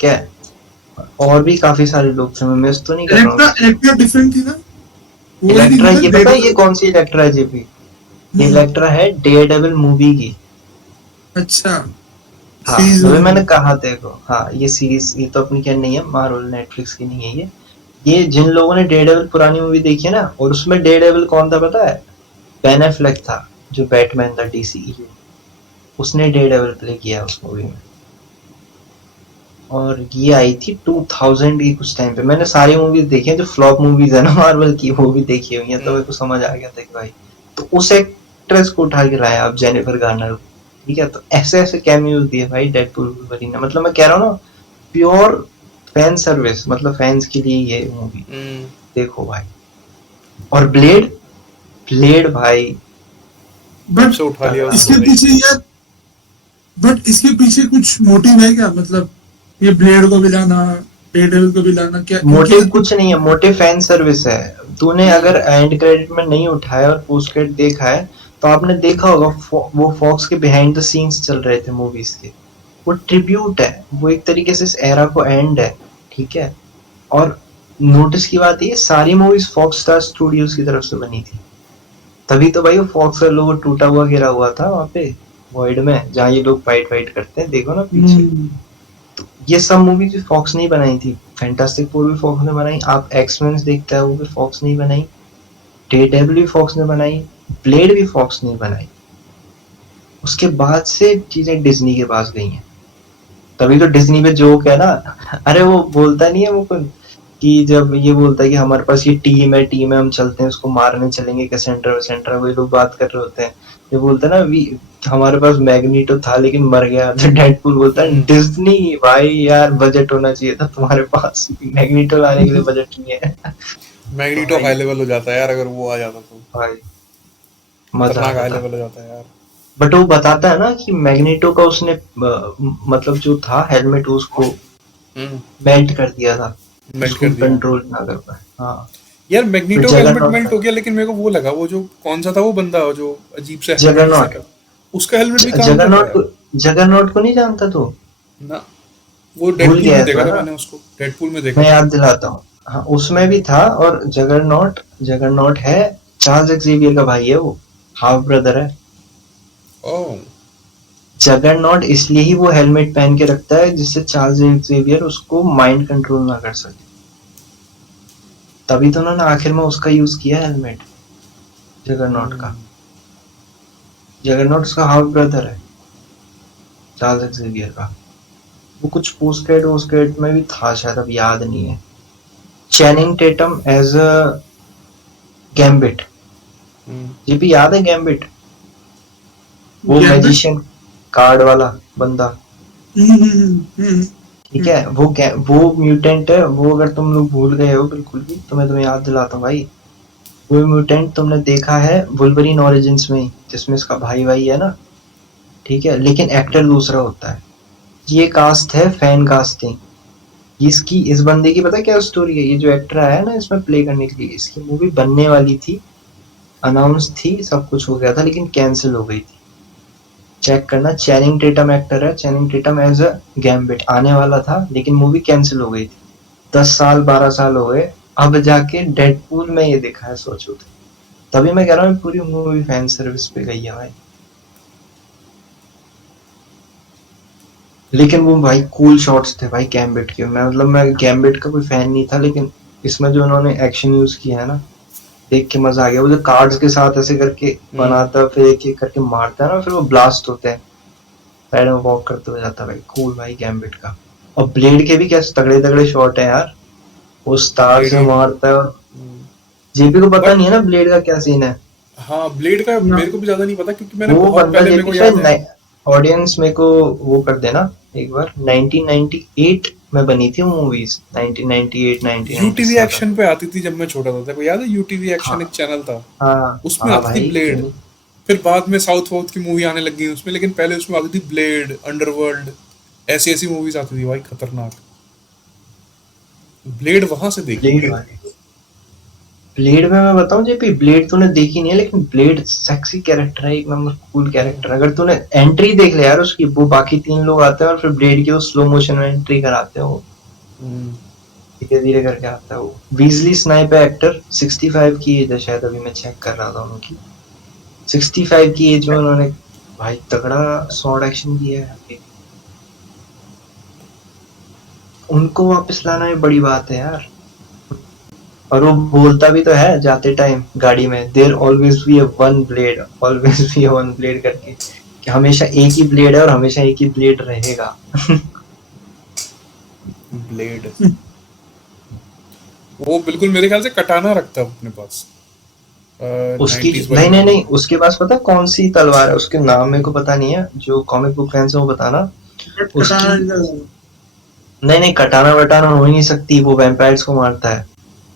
क्या और भी काफी सारे लोग थे, मैं मिस तो नहीं कर रहा हूँ इलेक्ट्रा किसी को। इलेक्ट्रा डिफरेंट थी ना, वो वाली नहीं इलेक्ट्रा, थी ना ये डेड पता है ये वाली। कौन सी इलेक्ट्रा है जेपी? ये हम्म। इलेक्ट्रा है डेयरडेविल मूवी की। अच्छा, हाँ सीरीज वही होगी। मैंने कहा देखो, हाँ ये सीरीज, ये तो अपनी क्या नहीं है, मार्वल नेटफ्लिक्स की नहीं है ये जिन लोगों ने डेयरडेविल पुरानी मूवी देखी है ना, और उसमें डेयरडेविल कौन था पता है? बेन एफ्लेक था, जो बैटमैन था डीसीयू, उसने डेयरडेविल प्ले किया उस मूवी में। और ये आई थी 2000 की कुछ टाइम पे। मैंने सारी मूवीज देखी हैं जो फ्लॉप मूवीज है ना मार्वल की, वो भी देखी हुई है, तो मेरे को समझ आ गया था कि भाई, तो उस एक्ट्रेस को उठा के लाया आप, जेनिफर गार्नर, ठीक है। तो ऐसे ऐसे कैमियोज दिए भाई डेडपूल वुल्वरीन ने, मतलब मैं कह रहा हूँ ना, प्योर फैन सर्विस, मतलब फैंस के लिए ये मूवी देखो भाई। और ब्लेड, ब्लेड भाई कब बट से उठा लिया तगड़ा उसको इसके भाई। पीछे यार, बट इसके पीछे कुछ मोटिव है क्या, मतलब ये ब्लेड को भी लाना, डेयरडेविल को भी लाना, क्या क्योंकि मोटिव कुछ नहीं है, मोटिव फैन सर्विस है। तूने अगर एंड क्रेडिट में नहीं उठाया और पोस्ट क्रेडिट देखा है तो आपने देखा होगा वो फॉक्स के बिहाइंड द सीन्स चल रहे थे मूवीज के। वो ट्रिब्यूट है, वो एक तरीके से इस एरा को एंड है, ठीक है। और नोटिस की बात ये, सारी मूवीज फॉक्स स्टार स्टूडियोज की तरफ से बनी थी, तभी तो भाई वो फॉक्स का लोगो टूटा हुआ गिरा हुआ था वहां पे वॉइड में, जहाँ ये लोग फाइट फाइट करते हैं, देखो ना पीछे। तो ये सब मूवीज भी फॉक्स नहीं बनाई थी। फैंटास्टिक फोर भी फॉक्स ने बनाई, आप एक्समेन देखते हैं वो भी फॉक्स नहीं बनाई, डेयरडेविल भी फॉक्स ने बनाई, ब्लेड भी फॉक्स नहीं बनाई। उसके बाद से चीजें डिज्नी के पास गई हैं, तभी तो डिज्नी पे जोक है ना। अरे वो बोलता नहीं है वो कि जब ये बोलता है कि हमारे पास ये टीम है हम चलते हैं उसको मारने चलेंगे कैसेंड्रा वैसेंड्रा, वही लोग बात कर रहे होते हैं। ये बोलता है ना वी हमारे पास मैग्नीटो था लेकिन मर गया, तो डेडपूल बोलता है डिज्नी भाई यार बजट होना चाहिए था तुम्हारे पास, मैग्नीटो लाने के लिए बजट नहीं है। मैग्नीटो हाई लेवल हो जाता है यार, अगर वो आ जाता तो भाई मजा आ खतरनाक हाई जाता। लेवल हो जाता है यार। बट वो बताता है ना कि मैग्नीटो का उसने मतलब जो था हेलमेट उसको मेल्ट कर दिया था, मेल्ट उसको कर दिया कंट्रोल ना कर पाए। हाँ यार, फिर मैग्नीटो का हेलमेट जगरनॉट मेल्ट का, हो गया, लेकिन मेरे को वो लगा, वो जो कौन सा था वो बंदा जो अजीब से हेलमेट जगरनॉट, सेटअप, उसका हेलमेट भी काम कर रहा जगरनॉट है। को, जगरनॉट को नहीं जानता तू? ना, वो भूल डेडपूल गया में है देखा तो था ना, मैंने उसको, डेडपूल में देखा मैं था। याद दिलाता हूँ। हाँ उसमें भी था, और जगरनॉट, जगरनॉट है चार्ल्स एक्सेवियर का भाई है, वो हाफ ब्रदर है। ओह जगरनॉट इसलिए ही वो हेलमेट पहन के रखता है जिससे चार्ल्स एक्सेवियर उसको माइंड कंट्रोल ना कर सके, तभी तो उन्होंने आखिर में उसका यूज किया हेलमेट, जगरनॉट का। जगरनॉट उसका हाफ ब्रदर है चार्ल्स एक्सेवियर का। वो कुछ पोस्टक्रेडिट में भी था शायद, अब याद नहीं है। चैनिंग टेटम एज अ गैम्बिट, ये भी याद है गैम्बिट, वो गैम्बिट। मैजिशियन कार्ड वाला बंदा, ठीक है। वो म्यूटेंट है वो, अगर तुम लोग भूल गए हो बिल्कुल भी तो मैं तुम्हें याद दिलाता हूँ भाई। वो म्यूटेंट तुमने देखा है वुल्वरीन ओरिजिन्स में ही, जिसमें इसका भाई भाई है ना, ठीक है, लेकिन एक्टर दूसरा होता है। ये कास्ट है फैन कास्टिंग, इसकी इस बंदे की पता क्या स्टोरी है। ये जो एक्टर आया है ना इसमें प्ले करने के लिए, इसकी मूवी बनने वाली थी, अनाउंस थी, सब कुछ हो गया था, लेकिन कैंसिल हो गई थी। चेक करना, चैनिंग टेटम एक्टर है, चैनिंग टेटम एज अ गैम्बिट आने वाला था लेकिन मूवी कैंसिल हो गई थी। 10 साल 12 साल हो गए, अब जाके डेडपूल में ये दिखा है, सोचो तो। तभी मैं कह रहा हूँ पूरी मूवी फैन सर्विस पे गई है भाई। लेकिन वो भाई कूल शॉट्स थे भाई गैम्बिट के, मैं गैम्बिट का कोई फैन नहीं था, लेकिन इसमें जो उन्होंने एक्शन यूज किया है ना, देख के मजा आ गया। वो जो कार्ड्स के साथ ऐसे करके बनाता है, फिर एक एक करके मारता है ना, फिर वो ब्लास्ट होते हैं, साइड में वॉक करते हुए जाता है भाई, कूल भाई गैम्बिट का। और ब्लेड के भी क्या तगड़े तगड़े शॉट है यार, वो स्टार ब्लेड से के मारता है। और जेपी को पता बट नहीं है ना ब्लेड का क्या सीन है। हाँ, ब्लेड का मेरे को भी ज्यादा नहीं पता, क्योंकि मैंने वो बहुत बंदा पहले, मेरे जेपी को याद है। शायद, ऑडियंस मेरे को वो कर देना एक बार, 1998 में बनी थी वो मूवीज, 1998 यूटीवी 1997। एक्शन पे आती थी जब मैं छोटा था, तेरे को याद है? यूटीवी एक्शन हाँ एक चैनल था, हाँ उसमें हाँ आती थी भाई ब्लेड। फिर बाद में साउथ वाउथ की मूवी आने लगी उसमें, लेकिन पहले उसमें आती थी ब्लेड, अंडरवर्ल्ड, ऐसी ऐसी मूवीज आती थी भाई, खतरनाक। ब्लेड वहां से देखी ब्लेड मैंने। भाई, ब्लेड में मैं बताऊं जेपी, ब्लेड तूने देखी नहीं है लेकिन ब्लेड सेक्सी कैरेक्टर है, एक नंबर कूल कैरेक्टर। अगर तूने एंट्री देख ले यार उसकी, वो बाकी 3 लोग आते हैं और फिर ब्लेड की वो स्लो मोशन में एंट्री कराते हैं, वो धीरे धीरे करके आता है। वो वीजली स्नाइप है एक्टर, 65 की एज है शायद, अभी मैं चेक कर रहा था उनकी, 65 की एज में उन्होंने भाई तगड़ा स्वॉर्ड एक्शन किया है। उनको वापस लाना भी बड़ी बात है यार। और वो बोलता भी तो है जाते टाइम गाड़ी में, there always be one blade, always be one blade करके, कि हमेशा एक ही ब्लेड है और हमेशा एक ही ब्लेड रहेगा। ब्लेड, वो बिल्कुल मेरे ख्याल से कटाना रखता है अपने पास, उसकी 90s वाली नहीं नहीं मूवी नहीं, में। उसके पास पता है कौन सी तलवार है, उसके नाम मेरे को पता नहीं है, जो कॉमिक बुक फैंस है वो बताना। उसकी नहीं नहीं, कटाना वटाना हो ही नहीं सकती, वो वैम्पायर्स को मारता है,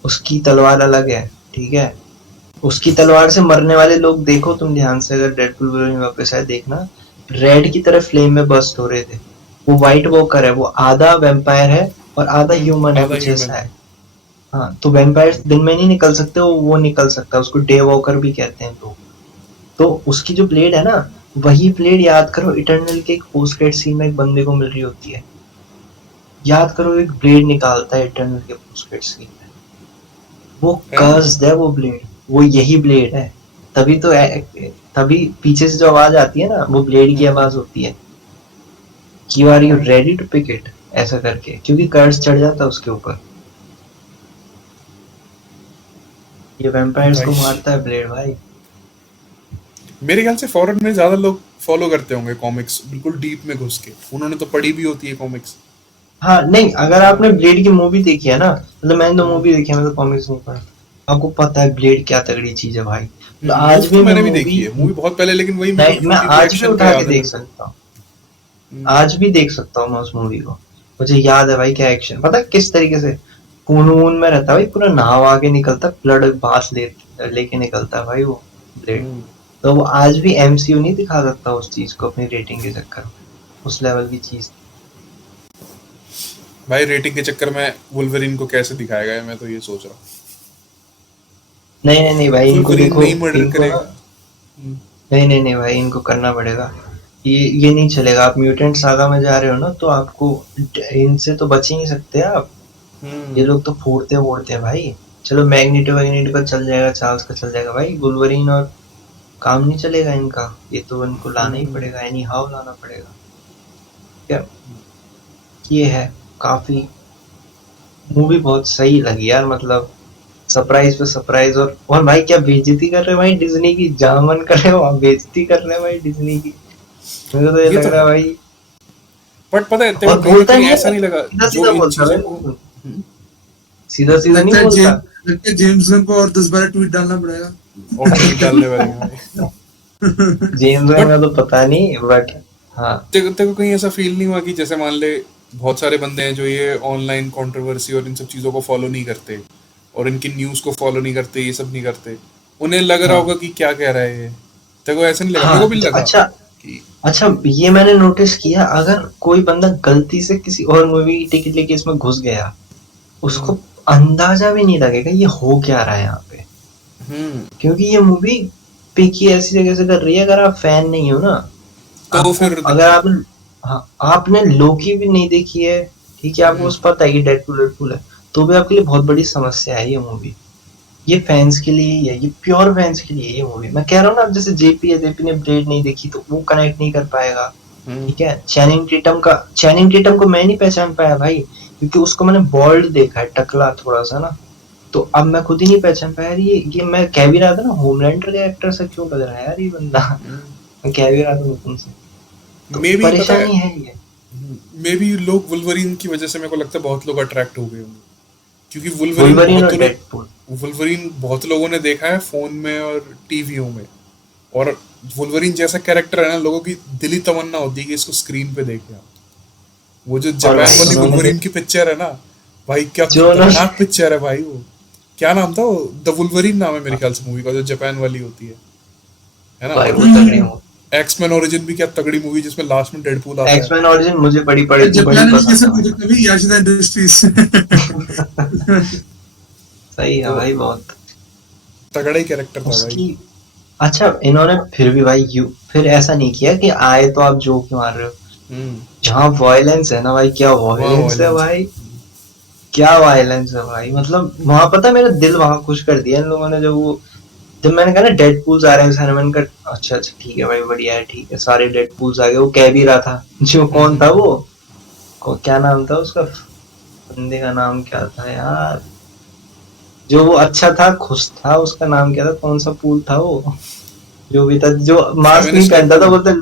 उसकी तलवार अलग है, ठीक है। उसकी तलवार से मरने वाले लोग देखो तुम ध्यान से, अगर डेडपूल वापस आए देखना, रेड की तरह फ्लेम में बस्ट हो रहे थे, वो व्हाइट वॉकर है, वो आधा वैम्पायर है और आधा ह्यूमन है, आधा कुछ ह्यूमन। ऐसा है। हाँ, तो वैम्पायर दिन में नहीं निकल सकते, वो निकल सकता है, उसको डे वॉकर भी कहते हैं लोग। तो उसकी जो ब्लेड है ना, वही ब्लेड याद करो इटर्नल के एक पोस्ट क्रेडिट सीन में एक बंदे को मिल रही होती है। याद करो, एक ब्लेड निकालता है इटर्नल के पोस्ट क्रेडिट सीन में। वो कर्स्ड है वो ब्लेड, वो यही ब्लेड है। तभी तो तभी पीछे से जो आवाज आती है ना, वो ब्लेड की आवाज होती है कि are you ready to pick it, ऐसा करके, क्योंकि कर्स चढ़ जाता है उसके ऊपर। ये वैम्पायर्स भाई को मारता है ब्लेड भाई। मेरे ख्याल से फॉरेन में ज्यादा लोग फॉलो करते होंगे कॉमिक्स, बिल्कुल डीप में घुस के, उन्होंने तो पढ़ी भी होती है कॉमिक्स। हाँ नहीं, अगर आपने ब्लेड की मूवी देखी है ना, मतलब मैंने तो मूवी देखी है, मैं तो कॉमिक्स नहीं पढ़ा। आपको पता है ब्लेड क्या तगड़ी चीज है भाई, तो आज मूवी भी तो मैं मैंने भी देखी मूवी, है, मूवी बहुत पहले, लेकिन वही मेरे को मैं एक आज भी एक्शन का उठा के याद है देख मेरे को। सकता हूँ। हम्म, आज भी देख सकता हूँ मैं उस मूवी को। मुझे याद है भाई क्या एक्शन, पता है किस तरीके से खून वून में रहता है भाई, पूरा नहावा के निकलता है, ब्लड बांस लेके निकलता है भाई वो ब्लेड। हम्म। तो वो आज भी एमसीयू नहीं दिखा सकता उस चीज को अपनी रेटिंग के चक्कर में, उस लेवल की चीज। भाई रेटिंग के चक्कर में वुल्वरिन को कैसे दिखाया गया है, मैं तो ये सोच रहा नहीं नहीं नहीं भाई, हूँ। इनको वुल्वरिन देखो, नहीं मर्डर इनको ना, करेगा। हम्म, नहीं नहीं नहीं भाई, इनको करना पड़ेगा। ये नहीं चलेगा। आप म्यूटेंट सागा में जा रहे हो ना, तो आपको इनसे तो बच ही नहीं सकते आप। ये हम्म, लोग तो फोड़ते वोड़ते हैं भाई। चलो मैग्नीटो वैग्नीटो का चल जाएगा, चार्ल्स का चल जाएगा भाई, वुल्वरीन और काम नहीं चलेगा इनका। ये तो इनको लाना ही हम्म। पड़ेगा, एनी हाउ लाना पड़ेगा। क्या ये है, काफी मूवी बहुत सही लगी यार, मतलब सरप्राइज पे सरप्राइज। और भाई क्या बेइज्जती कर रहे हैं भाई डिज्नी की, जहां मन कर रहे हो आप बेइज्जती कर रहे हैं भाई डिज्नी की। मेरे को तो ये ये लग तो रहा है है, भाई। बट पता है तेरे को और कहीं ना बोलता कहीं नहीं ऐसा है, नहीं लगा सीधा जो सीधा इन बोलता चीजों है, को। हम्म, सीधा सीधा नहीं बोलता। लगता है जेम्स गन को और 10-12 ट्वीट डालना पड़ेगा। और ट्वीट डालने पड़ेंगे भाई। जेम्स गन बट का तो पता नहीं, बट हाँ। तेरे को कहीं ऐसा फील नहीं हुआ कि जैसे मान ले बहुत सारे बंदे हैं जो ये ऑनलाइन कंट्रोवर्सी और इन सब चीज़ों को फॉलो नहीं करते, और इनकी न्यूज़ को फॉलो नहीं करते, ये सब नहीं करते, उन्हें लग रहा हाँ होगा कि क्या कह रहा है ये। तेरे को ऐसा नहीं लगा? मेरे को हाँ, भी लगा अच्छा कि अच्छा, ये मैंने नोटिस किया, अगर कोई बंदा गलती से किसी और मूवी की टिकट लेके इसमें घुस गया, हम्म, उसको अंदाजा भी नहीं लगेगा ये हो क्या रहा है यहाँ पे। हम्म, क्योंकि ये मूवी पिक ही ऐसी जगह से कर रही है, अगर आप फैन नहीं हो ना, तो आपको, फिर अगर दिक्कत आप, हाँ, आपने लोकी भी नहीं देखी है, ठीक है, आपको है। बस पता है कि डेडपूल डेडपूल है, तो भी आपके लिए बहुत बड़ी समस्या है ये मूवी। ये फैंस के लिए ही है, ये प्योर फैंस के लिए है ये मूवी। मैं कह रहा हूँ ना, अब जैसे जेपी है, जेपी ने ब्लेड नहीं देखी तो वो कनेक्ट नहीं कर पाएगा। हम्म, ठीक है, चैनिंग टेटम को मैं नहीं पहचान पाया भाई, क्योंकि उसको मैंने बॉल्ड देखा है, टकला थोड़ा सा ना। तो अब मैं खुद ही नहीं पहचान पाया यार, ये मैं कह भी रहा था ना, होमलैंडर के एक्टर से क्यों लग रहा है यार ये बंदा। मैं कह भी रहा था तुमसे, तो मे बी पता है, परेशानी है ये। मे बी लोग वुल्वरीन की वजह से, मेरे को लगता है बहुत लोग अट्रैक्ट हो गए होंगे, क्योंकि वुल्वरीन और डेडपूल। वुल्वरीन बहुत लोगों ने देखा है फोन में और टीवियों में, और वुल्वरीन जैसा कैरेक्टर है ना, लोगों की दिली तमन्ना होती है कि इसको स्क्रीन पे देखें आप। वो जो और जापान भाई वाली उन्होंने वुल्वरीन की पिक्चर है ना, भाई क्या जो खतरनाक उन्होंने पिक्चर है भाई वो। क्या नाम था वो? द वुल्वरीन नाम है मेरे ख्याल से मूवी का, जो जापान वाली होती है ना? भाई और वो तगड़ी हम्म। मूवी। एक्समैन ओरिजिन भी क्या तगड़ी मूवी, जिसमें लास्ट में डेडपूल आता है। एक्समैन ओरिजिन मुझे बड़ी बड़ी बड़ी जापान में पसंद कैसे है पूछे भाई। कभी याशिदा इंडस्ट्रीज। सही है तो भाई बहुत। तगड़ा ही कैरेक्टर था भाई। उसकी, अच्छा इन्होंने फिर भी भाई यू फिर ऐसा नहीं किया कि आए तो आप जोक मार रहे हो। हम्म, जहाँ वायलेंस है ना भाई, क्या वहाँ वायलेंस है वायलेंस है। भाई, क्या वायलेंस है भाई, मतलब वहां पता है मेरा दिल वहां खुश कर दिया इन लोगों ने, जब मैंने कहा ना डेडपूल्स आ रहे हैं सारे, मैंने कहा अच्छा अच्छा ठीक है भाई, बढ़िया है, ठीक है, सारे डेडपूल्स आ गए। वो कह भी रहा था, जो कौन था वो, क्या नाम था उसका, बंदे का नाम क्या था यार, जो वो अच्छा था, खुश था, उसका नाम क्या था, कौन सा पूल था वो, जो भी था, जो मास्क नहीं फेमिनिस्ट पहनता था, डेडपूल। बोलते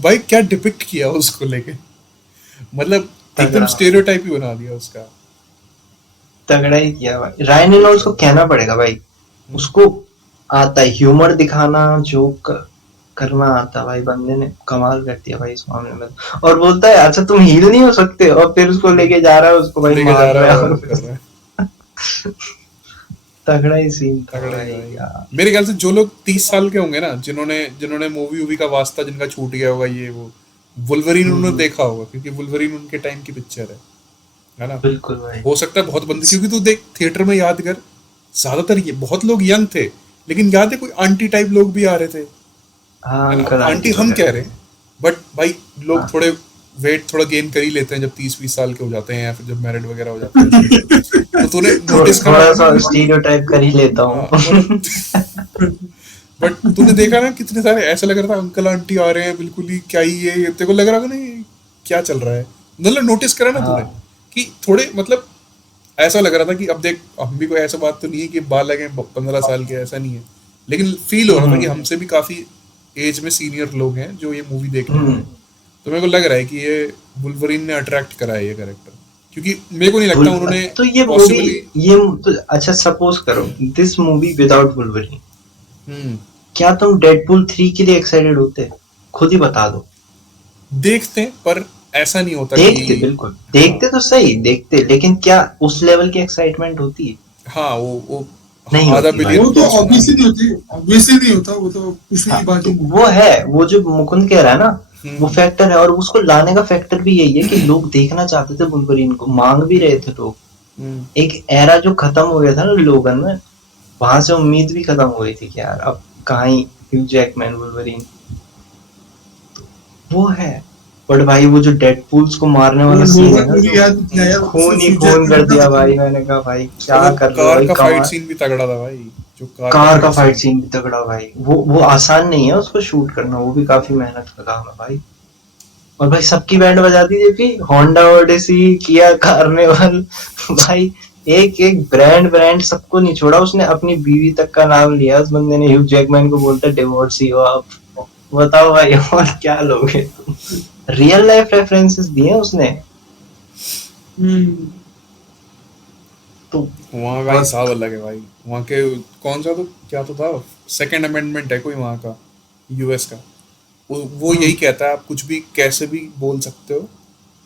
भाई क्या डिपिक्ट किया उसको लेके, मतलब एकदम तगड़ा भाई, स्टेरियोटाइप ही बना दिया उसका। तगड़ा ही किया भाई। रायन रेनॉल्ड्स को कहना पड़ेगा भाई, हम्म, उसको आता है ह्यूमर दिखाना, जोक करना आता है भाई, बंदे ने कमाल कर दिया भाई इस मामले में। और बोलता है अच्छा तुम हील नहीं हो सकते, और फिर उसको लेके जा रहा है, उसको भाई लेके जा मार रहा रहा है है, और और वो कर रहा है। तगड़ा ही सीन था तगड़ा ही भाई भाई। यार। मेरे ख्याल से जो लोग 30 साल के होंगे ना, जिन्होंने जिन्होंने मूवी वूवी का वास्ता जिनका छूट गया होगा, ये वो वुल्वरीन उन्होंने हम्म, देखा होगा, क्योंकि वुल्वरीन उनके टाइम की पिक्चर है ना। बिल्कुल भाई। हो सकता है बहुत बंदे, क्योंकि तू देख थिएटर में, याद कर, ज्यादातर ये बहुत लोग यंग थे, लेकिन याद है कोई आंटी टाइप लोग भी आ रहे थे, हाँ, है ना। अब अंकल आंटी आंटी हम कह वगैरह रहे थे। हैं, बट भाई लोग हाँ, थोड़े वेट थोड़ा गेन कर ही लेते हैं जब 30-20 साल के हो जाते हैं, या फिर जब मैरिड वगैरह हो जाते हैं ऐसे। तो तूने नोटिस करा थोड़ा होगा ना। सा स्टीरियोटाइप कर ही लेता हाँ, हूँ। बट तूने देखा ना कितने सारे ऐसा लग रहा था अंकल आंटी आ रहे हैं, बिल्कुल ही क्या ही ये तेरे को लग रहा था ना ये क्या चल रहा है। मतलब नोटिस करा ना तूने हाँ, कि थोड़े मतलब ऐसा लग रहा था कि अब देख, हम भी कोई ऐसा बात तो नहीं है कि बालक हैं 15 साल के, ऐसा नहीं है, लेकिन फील हो रहा था कि हम्म, हमसे भी काफी एज में सीनियर लोग हैं जो ये मूवी देखने आए हैं। हम्म। तो मेरे को लग रहा है कि ये वुल्वरीन ने अट्रैक्ट करा है ये कैरेक्टर, क्योंकि मेरे को नहीं लगता बुल उन्होंने तो ये मूवी, पॉसिबली। ये तो अच्छा सपोज करो दिस मूवी विदाउट वुल्वरीन, हम्म, क्या तुम डेडपूल 3 के लिए एक्साइटेड होते? खुद ही बता दो। देखते हैं, पर ऐसा नहीं होता कि। देखते, बिल्कुल हाँ, देखते तो सही देखते, लेकिन क्या उस लेवल की एक्साइटमेंट होती? हाँ, वो हाँ, नहीं आधा होती भाई। बिलियन वो तो क्रॉस होना ऑब्वियसली नहीं। नहीं होती, ऑब्वियसली नहीं होता, वो तो हाँ, पूछने की बात तो ही नहीं वो है, वो जो मुकुंद कह रहा है ना, वो हम्म, फैक्टर है, और उसको लाने का फैक्टर भी यही है कि लोग देखना चाहते थे वुल्वरीन को, मांग भी रहे थे लोग। हम्म, एक एरा जो खत्म हो गया था ना लोगन में, वहां से उम्मीद भी खत्म हो गई थी कि यार अब कहाँ ही ह्यू जैकमैन वुल्वरीन, वो है। बट भाई वो जो डेडपूल्स को मारने वो वाला सीन है लोगन ना, मूवी जो याद नहीं आया, वो तो खून सिर्फ ही फ्यूचर खून में कर कितना दिया खत्म। भाई, मैंने कहा भाई और क्या वो कर रहे हो कार भाई, का फाइट कमाल। सीन भी तगड़ा था भाई, जो कार का कार का फाइट फाइट सीन। सीन भी तगड़ा भाई, वो आसान नहीं है उसको शूट करना, वो भी काफी मेहनत का काम है भाई। और भाई सबकी बैंड बजा दी थी, होंडा ओडिसी, किया कार्निवल भाई, एक एक ब्रांड ब्रांड सबको नहीं छोड़ा उसने, अपनी बीवी तक का नाम लिया उस बंदे ने, ह्यू जैकमैन को बोलता डिवोर्सी हो आप। बताओ भाई, और क्या लोगे तुम? रियल लाइफ रेफरेंसेस दिए उसने, हम्म। तो वहाँ का बहुत। हिसाब अलग है भाई, वहाँ के कौन सा तो क्या तो था, सेकंड अमेंडमेंट है कोई वहाँ का, यूएस का। वो यही हम्म, कहता है आप कुछ भी कैसे भी बोल सकते हो,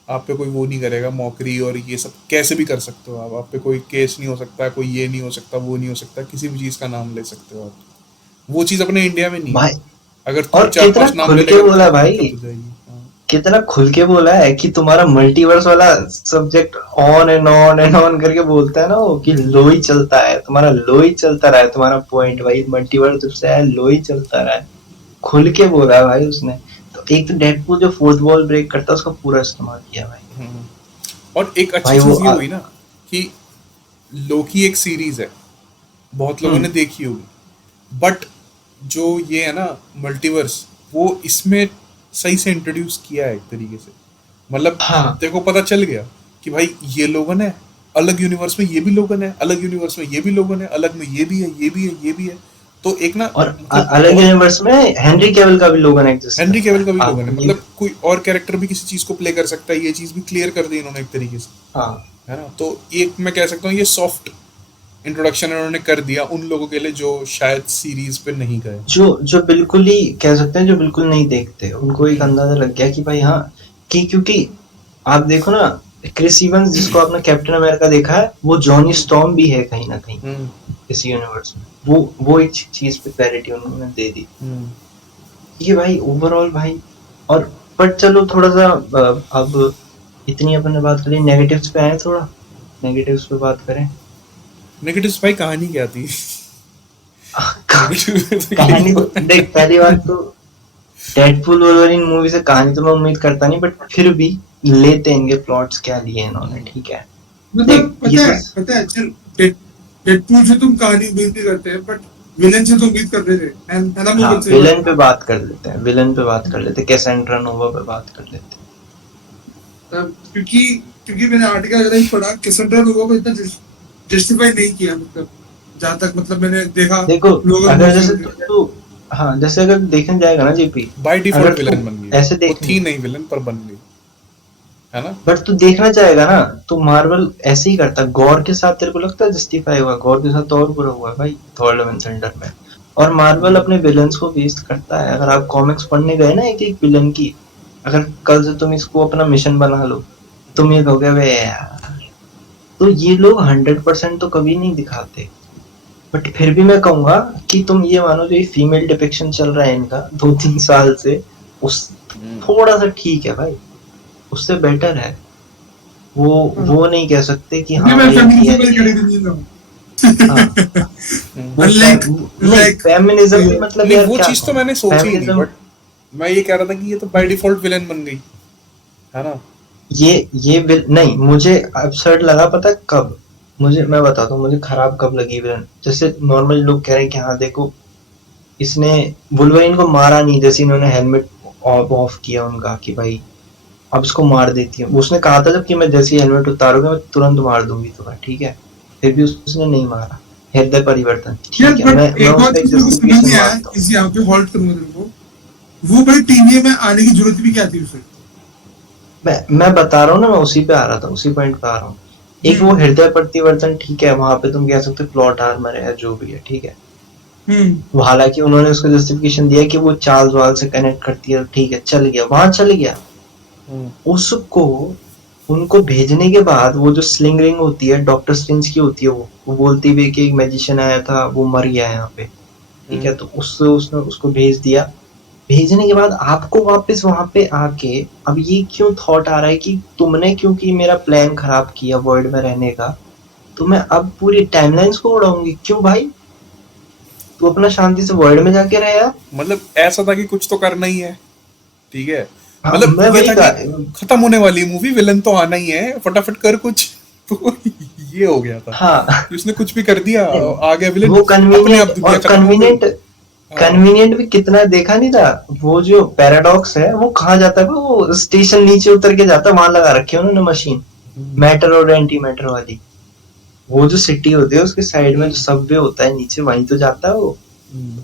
आप पे कोई वो नहीं करेगा, मौकरी और ये सब कैसे भी कर सकते हो आप पे कोई केस नहीं हो सकता, कोई ये नहीं हो सकता, वो नहीं हो सकता, किसी भी चीज़ का नाम ले सकते हो आप। वो चीज़ अपने इंडिया में नहीं है। भाई अगर तू और चार कितना पांच नाम ले खुल के लेगा ना, बोला तो भाई, दिक्कत हो जाएगी। हाँ, कितना खुल के बोला है कि तुम्हारा मल्टीवर्स वाला सब्जेक्ट ऑन एंड ऑन करके बोलता है ना वो, कि लो ही चलता है तुम्हारा, लो ही चलता रहा है तुम्हारा पॉइंट भाई, मल्टीवर्स जब से है लो ही चलता रहा है। खुल के बोला है भाई उसने। तो एक तो डेडपूल जो फोर्थ वॉल ब्रेक करता है उसका पूरा इस्तेमाल किया भाई। हम्म। और एक अच्छी भाई वो चीज़ ये हुई ना कि लोकी एक सीरीज है, बहुत लोगों ने हम्म, देखी होगी, बट जो ये है ना मल्टीवर्स, वो इसमें सही से इंट्रोड्यूस किया है एक तरीके से। मतलब हाँ, देखो पता चल गया कि भाई ये लोगन है, अलग यूनिवर्स में ये भी लोगन है, अलग यूनिवर्स में ये भी लोगन है, अलग में ये भी है, ये भी है, ये भी है। तो एक ना और मतलब अलग बहुत। यूनिवर्स में हेनरी कैविल का भी लोगन एग्जिस्ट हेनरी करता केवल है का भी लोगन है, आपको ये। मतलब कोई और कैरेक्टर भी किसी चीज को प्ले कर सकता है, ये चीज भी क्लियर कर दी इन्होंने एक तरीके से, हाँ, है ना। तो एक मैं कह सकता हूँ ये सॉफ्ट इंट्रोडक्शन इन्होंने कर दिया उन लोगों के लिए जो शायद सीरीज पे नहीं गए। जो जो बिल्कुल ही कह सकते हैं, जो बिल्कुल नहीं देखते उनको एक हम्म, अंदाजा लग गया कि भाई हाँ, कि क्योंकि आप देखो ना, क्रिस इवंस जिसको आपने कैप्टन अमेरिका देखा है, वो जॉनी हम्म, स्टॉर्म भी है कहीं ना कहीं हम्म, इस यूनिवर्स में, वो एक चीज पे क्लैरिटी उन्होंने दे दी। हम्म। ये भाई ओवरऑल भाई, और पर चलो थोड़ा सा अब इतनी अपन ने बात करी, नेगेटिव्स पे आए थोड़ा, नेगेटिव्स पे बात करें। नेगेटिव्स भाई कहानी क्या थी। नेगेटिव तो यही कहानी तो है। देख, पहली बात तो डेडपूल वुल्वरीन मूवी से कहानी तो मैं उम्मीद करता नहीं, बट फिर भी लेते हैं इनके प्लॉट्स क्या लिए इन्होंने, ठीक है। मतलब देख ये तो पता है चल, डेडपूल से तुम कहानी उम्मीद नहीं करते हैं, बट विलन से तो उम्मीद करते थे, है ना हाँ, मोहन, सही बात विलन है पे ना। बात कर लेते हैं, विलन पे बात कर लेते हैं, कैसेंड्रा नोवा पे बात कर लेते क्योंकि क्योंकि मैंने आर्टिकल वगैरह ही पढ़ा, कैसेंड्रा लोगों को इतना जस्टिफाई नहीं किया, मतलब जहां तक मतलब मैंने देखा हैं। देखो, लोगन अगर मूवी जैसे वगैरह। तू हाँ, जैसे अगर देखने जाएगा ना जेपी, बाय डिफॉल्ट अगर तू विलन बन गई, ऐसे वो देखने, थी नहीं विलन पर बन गई, है ना। बट तू देखना चाहेगा ना, तो मार्वल ऐसे ही करता, गॉर के साथ तेरे को लगता है जस्टिफाई हुआ? गॉर के साथ तो और बुरा हुआ है भाई, थॉर लव एंड थंडर में। और मार्वल हम्म, अपने विलन्स को बेस्ट करता है, अगर आप कॉमिक्स पढ़ने गए ना एक एक विलन की, अगर कल से तुम इसको अपना मिशन बना लो, तुम ये कहोगे वे यार, तो ये लोग 100% तो कभी नहीं दिखाते। बट फिर भी मैं कहूंगा कि तुम ये मानो जो ये फीमेल डिपिक्शन चल रहा है इनका 2-3 साल से, उस थोड़ा सा ठीक है भाई, उससे बेटर है। वो नहीं कह सकते कि अभी हाँ मैं भाई फेमिनिज्म ये पे नहीं खड़ी है। नहीं हूँ। हाँ, वो अनलाइक नहीं, लाइक फेमिनिज्म भी मतलब नहीं यार वो क्या चीज तो कहूँ, मैंने सोची ही नहीं, फेमिनिज्म बट मैं ये कह रहा था कि ये तो बाय डिफॉल्ट विलेन बन गई है ना। नहीं, मुझे absurd लगा, पता है कब? मैं बताता हूँ मुझे खराब कब लगी विलन। जैसे नॉर्मल लोग कह रहे हैं कि हाँ देखो, इसने वुल्वरीन को मारा नहीं, जैसे इन्होंने हेलमेट ऑफ ऑफ किया उनका कि भाई अब इसको मार देती हूँ। उसने कहा था जब कि मैं जैसे ही हेलमेट उतारूंगा मैं तुरंत मार दूंगी तुम्हें, ठीक है? फिर भी उसने नहीं मारा। हृदय परिवर्तन, यार, ठीक है, बट मैं एक उस और पर एक चीज मेरे को समझ जस्टिफिकेशन नहीं आया, मानता हूँ। इस यहाँ पे हॉल्ट करूंगा तेरे को। वो भाई टीवीए में आने की जरूरत भी क्या थी उसे? मैं बता रहा हूँ ना, मैं उसी पे आ रहा था, उसी पॉइंट पे आ रहा हूँ। एक वो हम्म। हृदय परिवर्तन, ठीक है, वहां पे तुम कह सकते हो प्लॉट आर्मर है, जो भी है, ठीक है। हम्म। वो हालांकि उन्होंने उसको जस्टिफिकेशन दिया कि वो चार्ल्स वाल से कनेक्ट करती है, ठीक है, चल गया, वहां चल गया। उसको उनको भेजने के बाद वो जो स्लिंग रिंग होती है, डॉक्टर स्ट्रेंज की होती है, वो बोलती भी कि एक मैजिशियन आया था, वो मर गया है यहाँ पे, ठीक है, तो उसने उसको भेज दिया। भेजने के बाद आपको वापस वहां पे आके अब ये क्यों थॉट आ रहा है कि तुमने क्योंकि मेरा प्लान खराब किया वर्ल्ड में रहने का, तो मैं अब पूरी टाइमलाइंस को उड़ाऊंगी? क्यों भाई, तू अपना शांति से वर्ल्ड में जाके रह यार। मतलब ऐसा था कि कुछ तो करना ही है, ठीक है। हाँ, मतलब मैं ये वही था कि कहा। खत्म होने वाली मूवी, विलन तो आना ही है, फटाफट कर कुछ। तो ये हो गया था हाँ, कि उसने कुछ भी कर दिया, आ गया विलन, वो अपने आप कन्वीनियंट, दुनिया और खत्म हो गई। कन्वीनियंट हाँ। कन्वीनियंट भी कितना देखा नहीं था। वो जो पैराडॉक्स है वो कहाँ जाता है, वो स्टेशन नीचे उतर के जाता है, वहां लगा रखी है उन्होंने मशीन, मैटर और एंटी मैटर वाली। वो जो सिटी होती है उसके साइड में जो सबवे होता है नीचे, वहीं तो जाता है वो।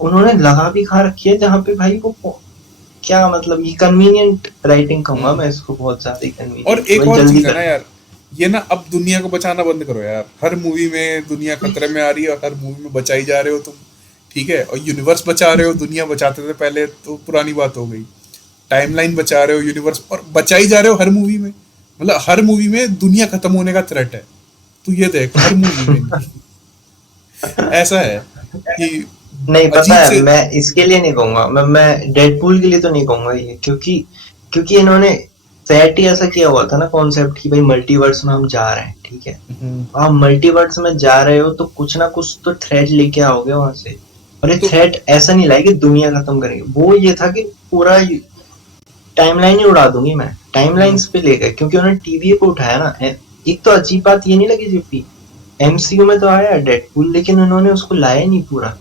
उन्होंने लगा भी खा रखी है जहाँ पे भाई वो क्या मतलब, ये कन्वीनियंट राइटिंग कहूंगा मैं इसको, बहुत ज्यादा और कन्वीनियंट, एक वही और जल्दी चीज है कर ना दिया। यार, ये ना अब दुनिया को बचाना बंद करो यार। हर मूवी में दुनिया खतरे में आ रही है और हर मूवी में बचाई जा रहे हो तुम, ठीक है। और यूनिवर्स बचा रहे हो, दुनिया बचाते थे पहले तो पुरानी बात हो गई। टाइमलाइन बचा रहे हो, यूनिवर्स और बचाई जा रहे हो हर मूवी में। मतलब हर मूवी में दुनिया खत्म होने का थ्रेट है, तू ये देख हर मूवी में इनकी ऐसा है कि नहीं, पता अजीब है, से। मैं इसके लिए नहीं कहूंगा, मैं डेडपूल के लिए तो नहीं कहूंगा ये, क्योंकि क्योंकि इन्होंने सेट ही ऐसा किया हुआ था ना कॉन्सेप्ट कि भाई मल्टीवर्स में हम जा रहे हैं, ठीक है। आप मल्टीवर्स में जा रहे हो तो कुछ ना कुछ तो थ्रेट लेके आओगे वहां से। और ये तो थ्रेट ऐसा नहीं लाए कि दुनिया खत्म करेंगे, वो ये था कि पूरा टाइमलाइन ही उड़ा दूंगी मैं, टाइमलाइंस पे ले गए क्योंकि उन्होंने टीवी पे उठाया ना। एक तो अजीब बात ये नहीं लगी जीपी, एमसीयू में तो आया डेडपूल, लेकिन उन्होंने उसको लाया नहीं पूरा,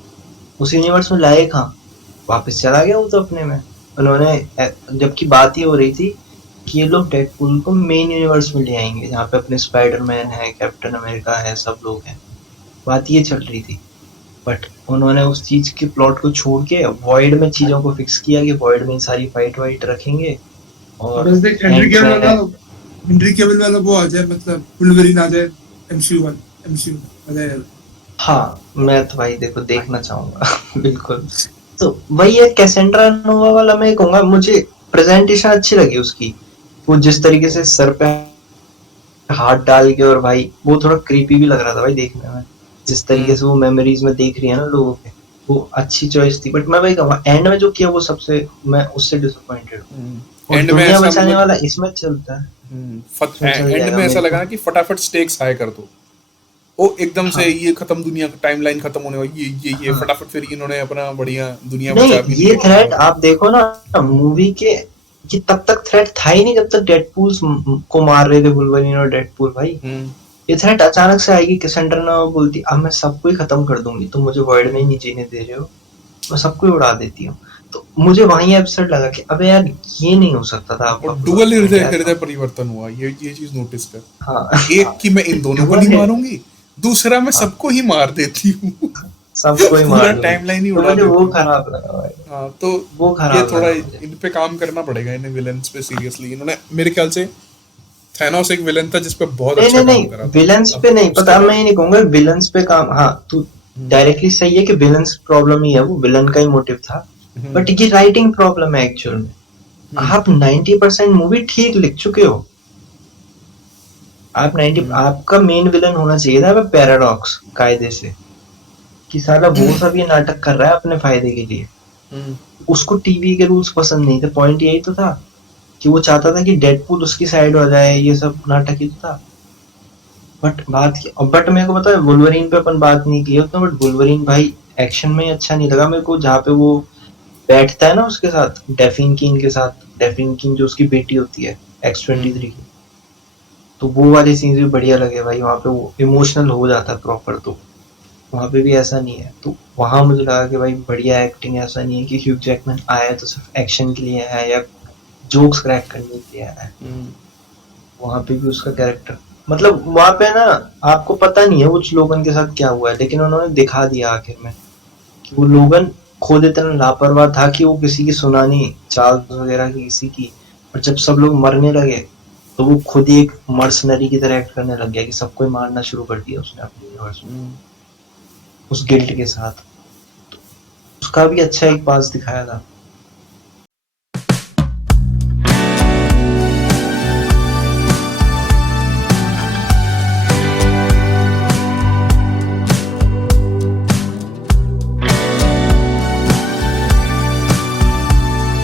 उस यूनिवर्स में लाए कहाँ, वापस चला गया वो तो अपने में। उन्होंने जबकि बात ये हो रही थी कि ये लोग डेडपूल को मेन यूनिवर्स में ले आएंगे जहाँ पे अपने स्पाइडरमैन है, कैप्टन अमेरिका है, सब लोग हैं, बात ये चल रही थी। बट उन्होंने उस चीज के प्लॉट को छोड़ के वॉइड में चीजों को फिक्स किया कि वॉइड में सारी फाइट वाइट रखेंगे। और बस देख, एंड में हेनरी केवल वाला वो आ जाए, मतलब वुल्वरीन आ जाए, एमसीयू आ जाए यार। हाँ, मैं तो भाई देखो देखना चाहूंगा बिल्कुल। तो वही है, कैसेंड्रा नोवा वाला मैं कहूंगा, मुझे प्रेजेंटेशन अच्छी लगी उसकी। वो जिस तरीके से सर पे हाथ डाल के, और भाई वो थोड़ा क्रीपी भी लग रहा था भाई देखने में, जिस तरीके से वो मेमोरीज में देख रही है ना लोगों के, वो अच्छी चॉइस थी। बट मैं वही कहूंगा एंड में जो किया वो सबसे, मैं उससे डिसअपॉइंटेड हूँ। और एंड में दुनिया ऐसा बचाने मतलब वाला इसमें चलता है, इसमें चल एंड जाएगा में ऐसा मेरे लगा को। ना कि फटाफट स्टेक्स हाई कर दो। ओ एकदम से हाँ, ये खत्म, दुनिया का टाइमलाइन खत्म होने वाली, ये हाँ, फटाफट फिर इन्होंने अपना बढ़िया दुनिया नहीं, बचा भी ली ये है थ्रेट और आप देखो ना मूवी के, ये तब तक थ्रेट था ही नहीं जब तक डेडपूल को मार रहे थे वुल्वरीन और डेडपूल भाई। हम्म ये थ्रेट अचानक से आएगी कि सेंटर ना बोलती अब मैं सबको ही खत्म कर दूंगी, तुम मुझे वर्ल्ड में ही नहीं जीने दे रहे हो, मैं सबको ही उड़ा देती हूँ। तो मुझे वहीं एब्सर्ड लगा कि अबे यार ये नहीं हो सकता था और आपका डुअल प्लॉट पॉइंट हृदय यार। हृदय परिवर्तन हुआ, ये चीज नोटिस कर। हाँ एक कि मैं इन दोनों को डुअल नहीं है। मारूंगी, दूसरा मैं हाँ, सबको ही मार देती हूँ। सबको ही पूरा मार दूंगी, टाइमलाइन ही तो उड़ा मुझे वो देती हूँ। खराब लगा भाई, हाँ तो वो ये खराब थोड़ा लगा मुझे। इन पे काम करना पड़ेगा इन्हें विलन्स पे सीरियसली। इन्होंने मेरे ख्याल से थैनोस एक विलन था जिस पे बहुत नहीं, अच्छा नहीं, काम नहीं, करा था। विलन्स अब पे नहीं, उसके पता, मैं बाद ये नहीं कहूंगा विलन्स पे काम, हाँ तू डायरेक्टली सही है कि विलन्स प्रॉब्लम ही है, वो विलन का ही मोटिव था। बट ये राइटिंग प्रॉब्लम है एक्चुअल में। आप 90% मूवी ठीक लिख चुके हो, आप 90, आपका मेन विलन होना चाहिए था पैराडॉक्स कायदे से, कि साला वो सब ये नाटक कर रहा है अपने फायदे के लिए, उसको टीवी के रूल्स पसंद नहीं थे। पॉइंट यही तो था कि वो चाहता था कि डेडपूल उसकी साइड हो जाए, ये सब नाटक ही तो था। बट मेरे को पता है वुल्वरीन पे अपन बात नहीं की उतना, बट वुल्वरीन भाई एक्शन में ही अच्छा नहीं लगा मेरे को, जहाँ पे वो बैठता है ना उसके साथ डेफिन किंग के साथ, डेफिन किंग जो उसकी बेटी होती है X-23 की, तो वो वाले सीन्स भी बढ़िया लगे भाई, वहाँ पे वो इमोशनल हो जाता है प्रॉपर। तो वहाँ पे भी ऐसा नहीं है, तो वहाँ मुझे लगा कि भाई बढ़िया एक्टिंग है, ऐसा नहीं है कि ह्यू जैकमैन आया है तो सिर्फ एक्शन के लिए है या जोक्स क्रैक करने के लिए आया है। वहाँ पे भी उसका कैरेक्टर, मतलब वहाँ पे ना आपको पता नहीं है उस लोगन के साथ क्या हुआ है, लेकिन उन्होंने दिखा दिया आखिर में कि वो लोगन खुद इतना लापरवाह था कि वो किसी की सुना नहीं, चार्ल्स वगैरह की किसी की। और जब सब लोग मरने लगे तो वो खुद ही एक मर्सनरी की तरह एक्ट करने लग गया कि सबको मारना शुरू कर दिया उसने अपने यूनिवर्स में उस गिल्ट के साथ। तो उसका भी अच्छा एक पास दिखाया था।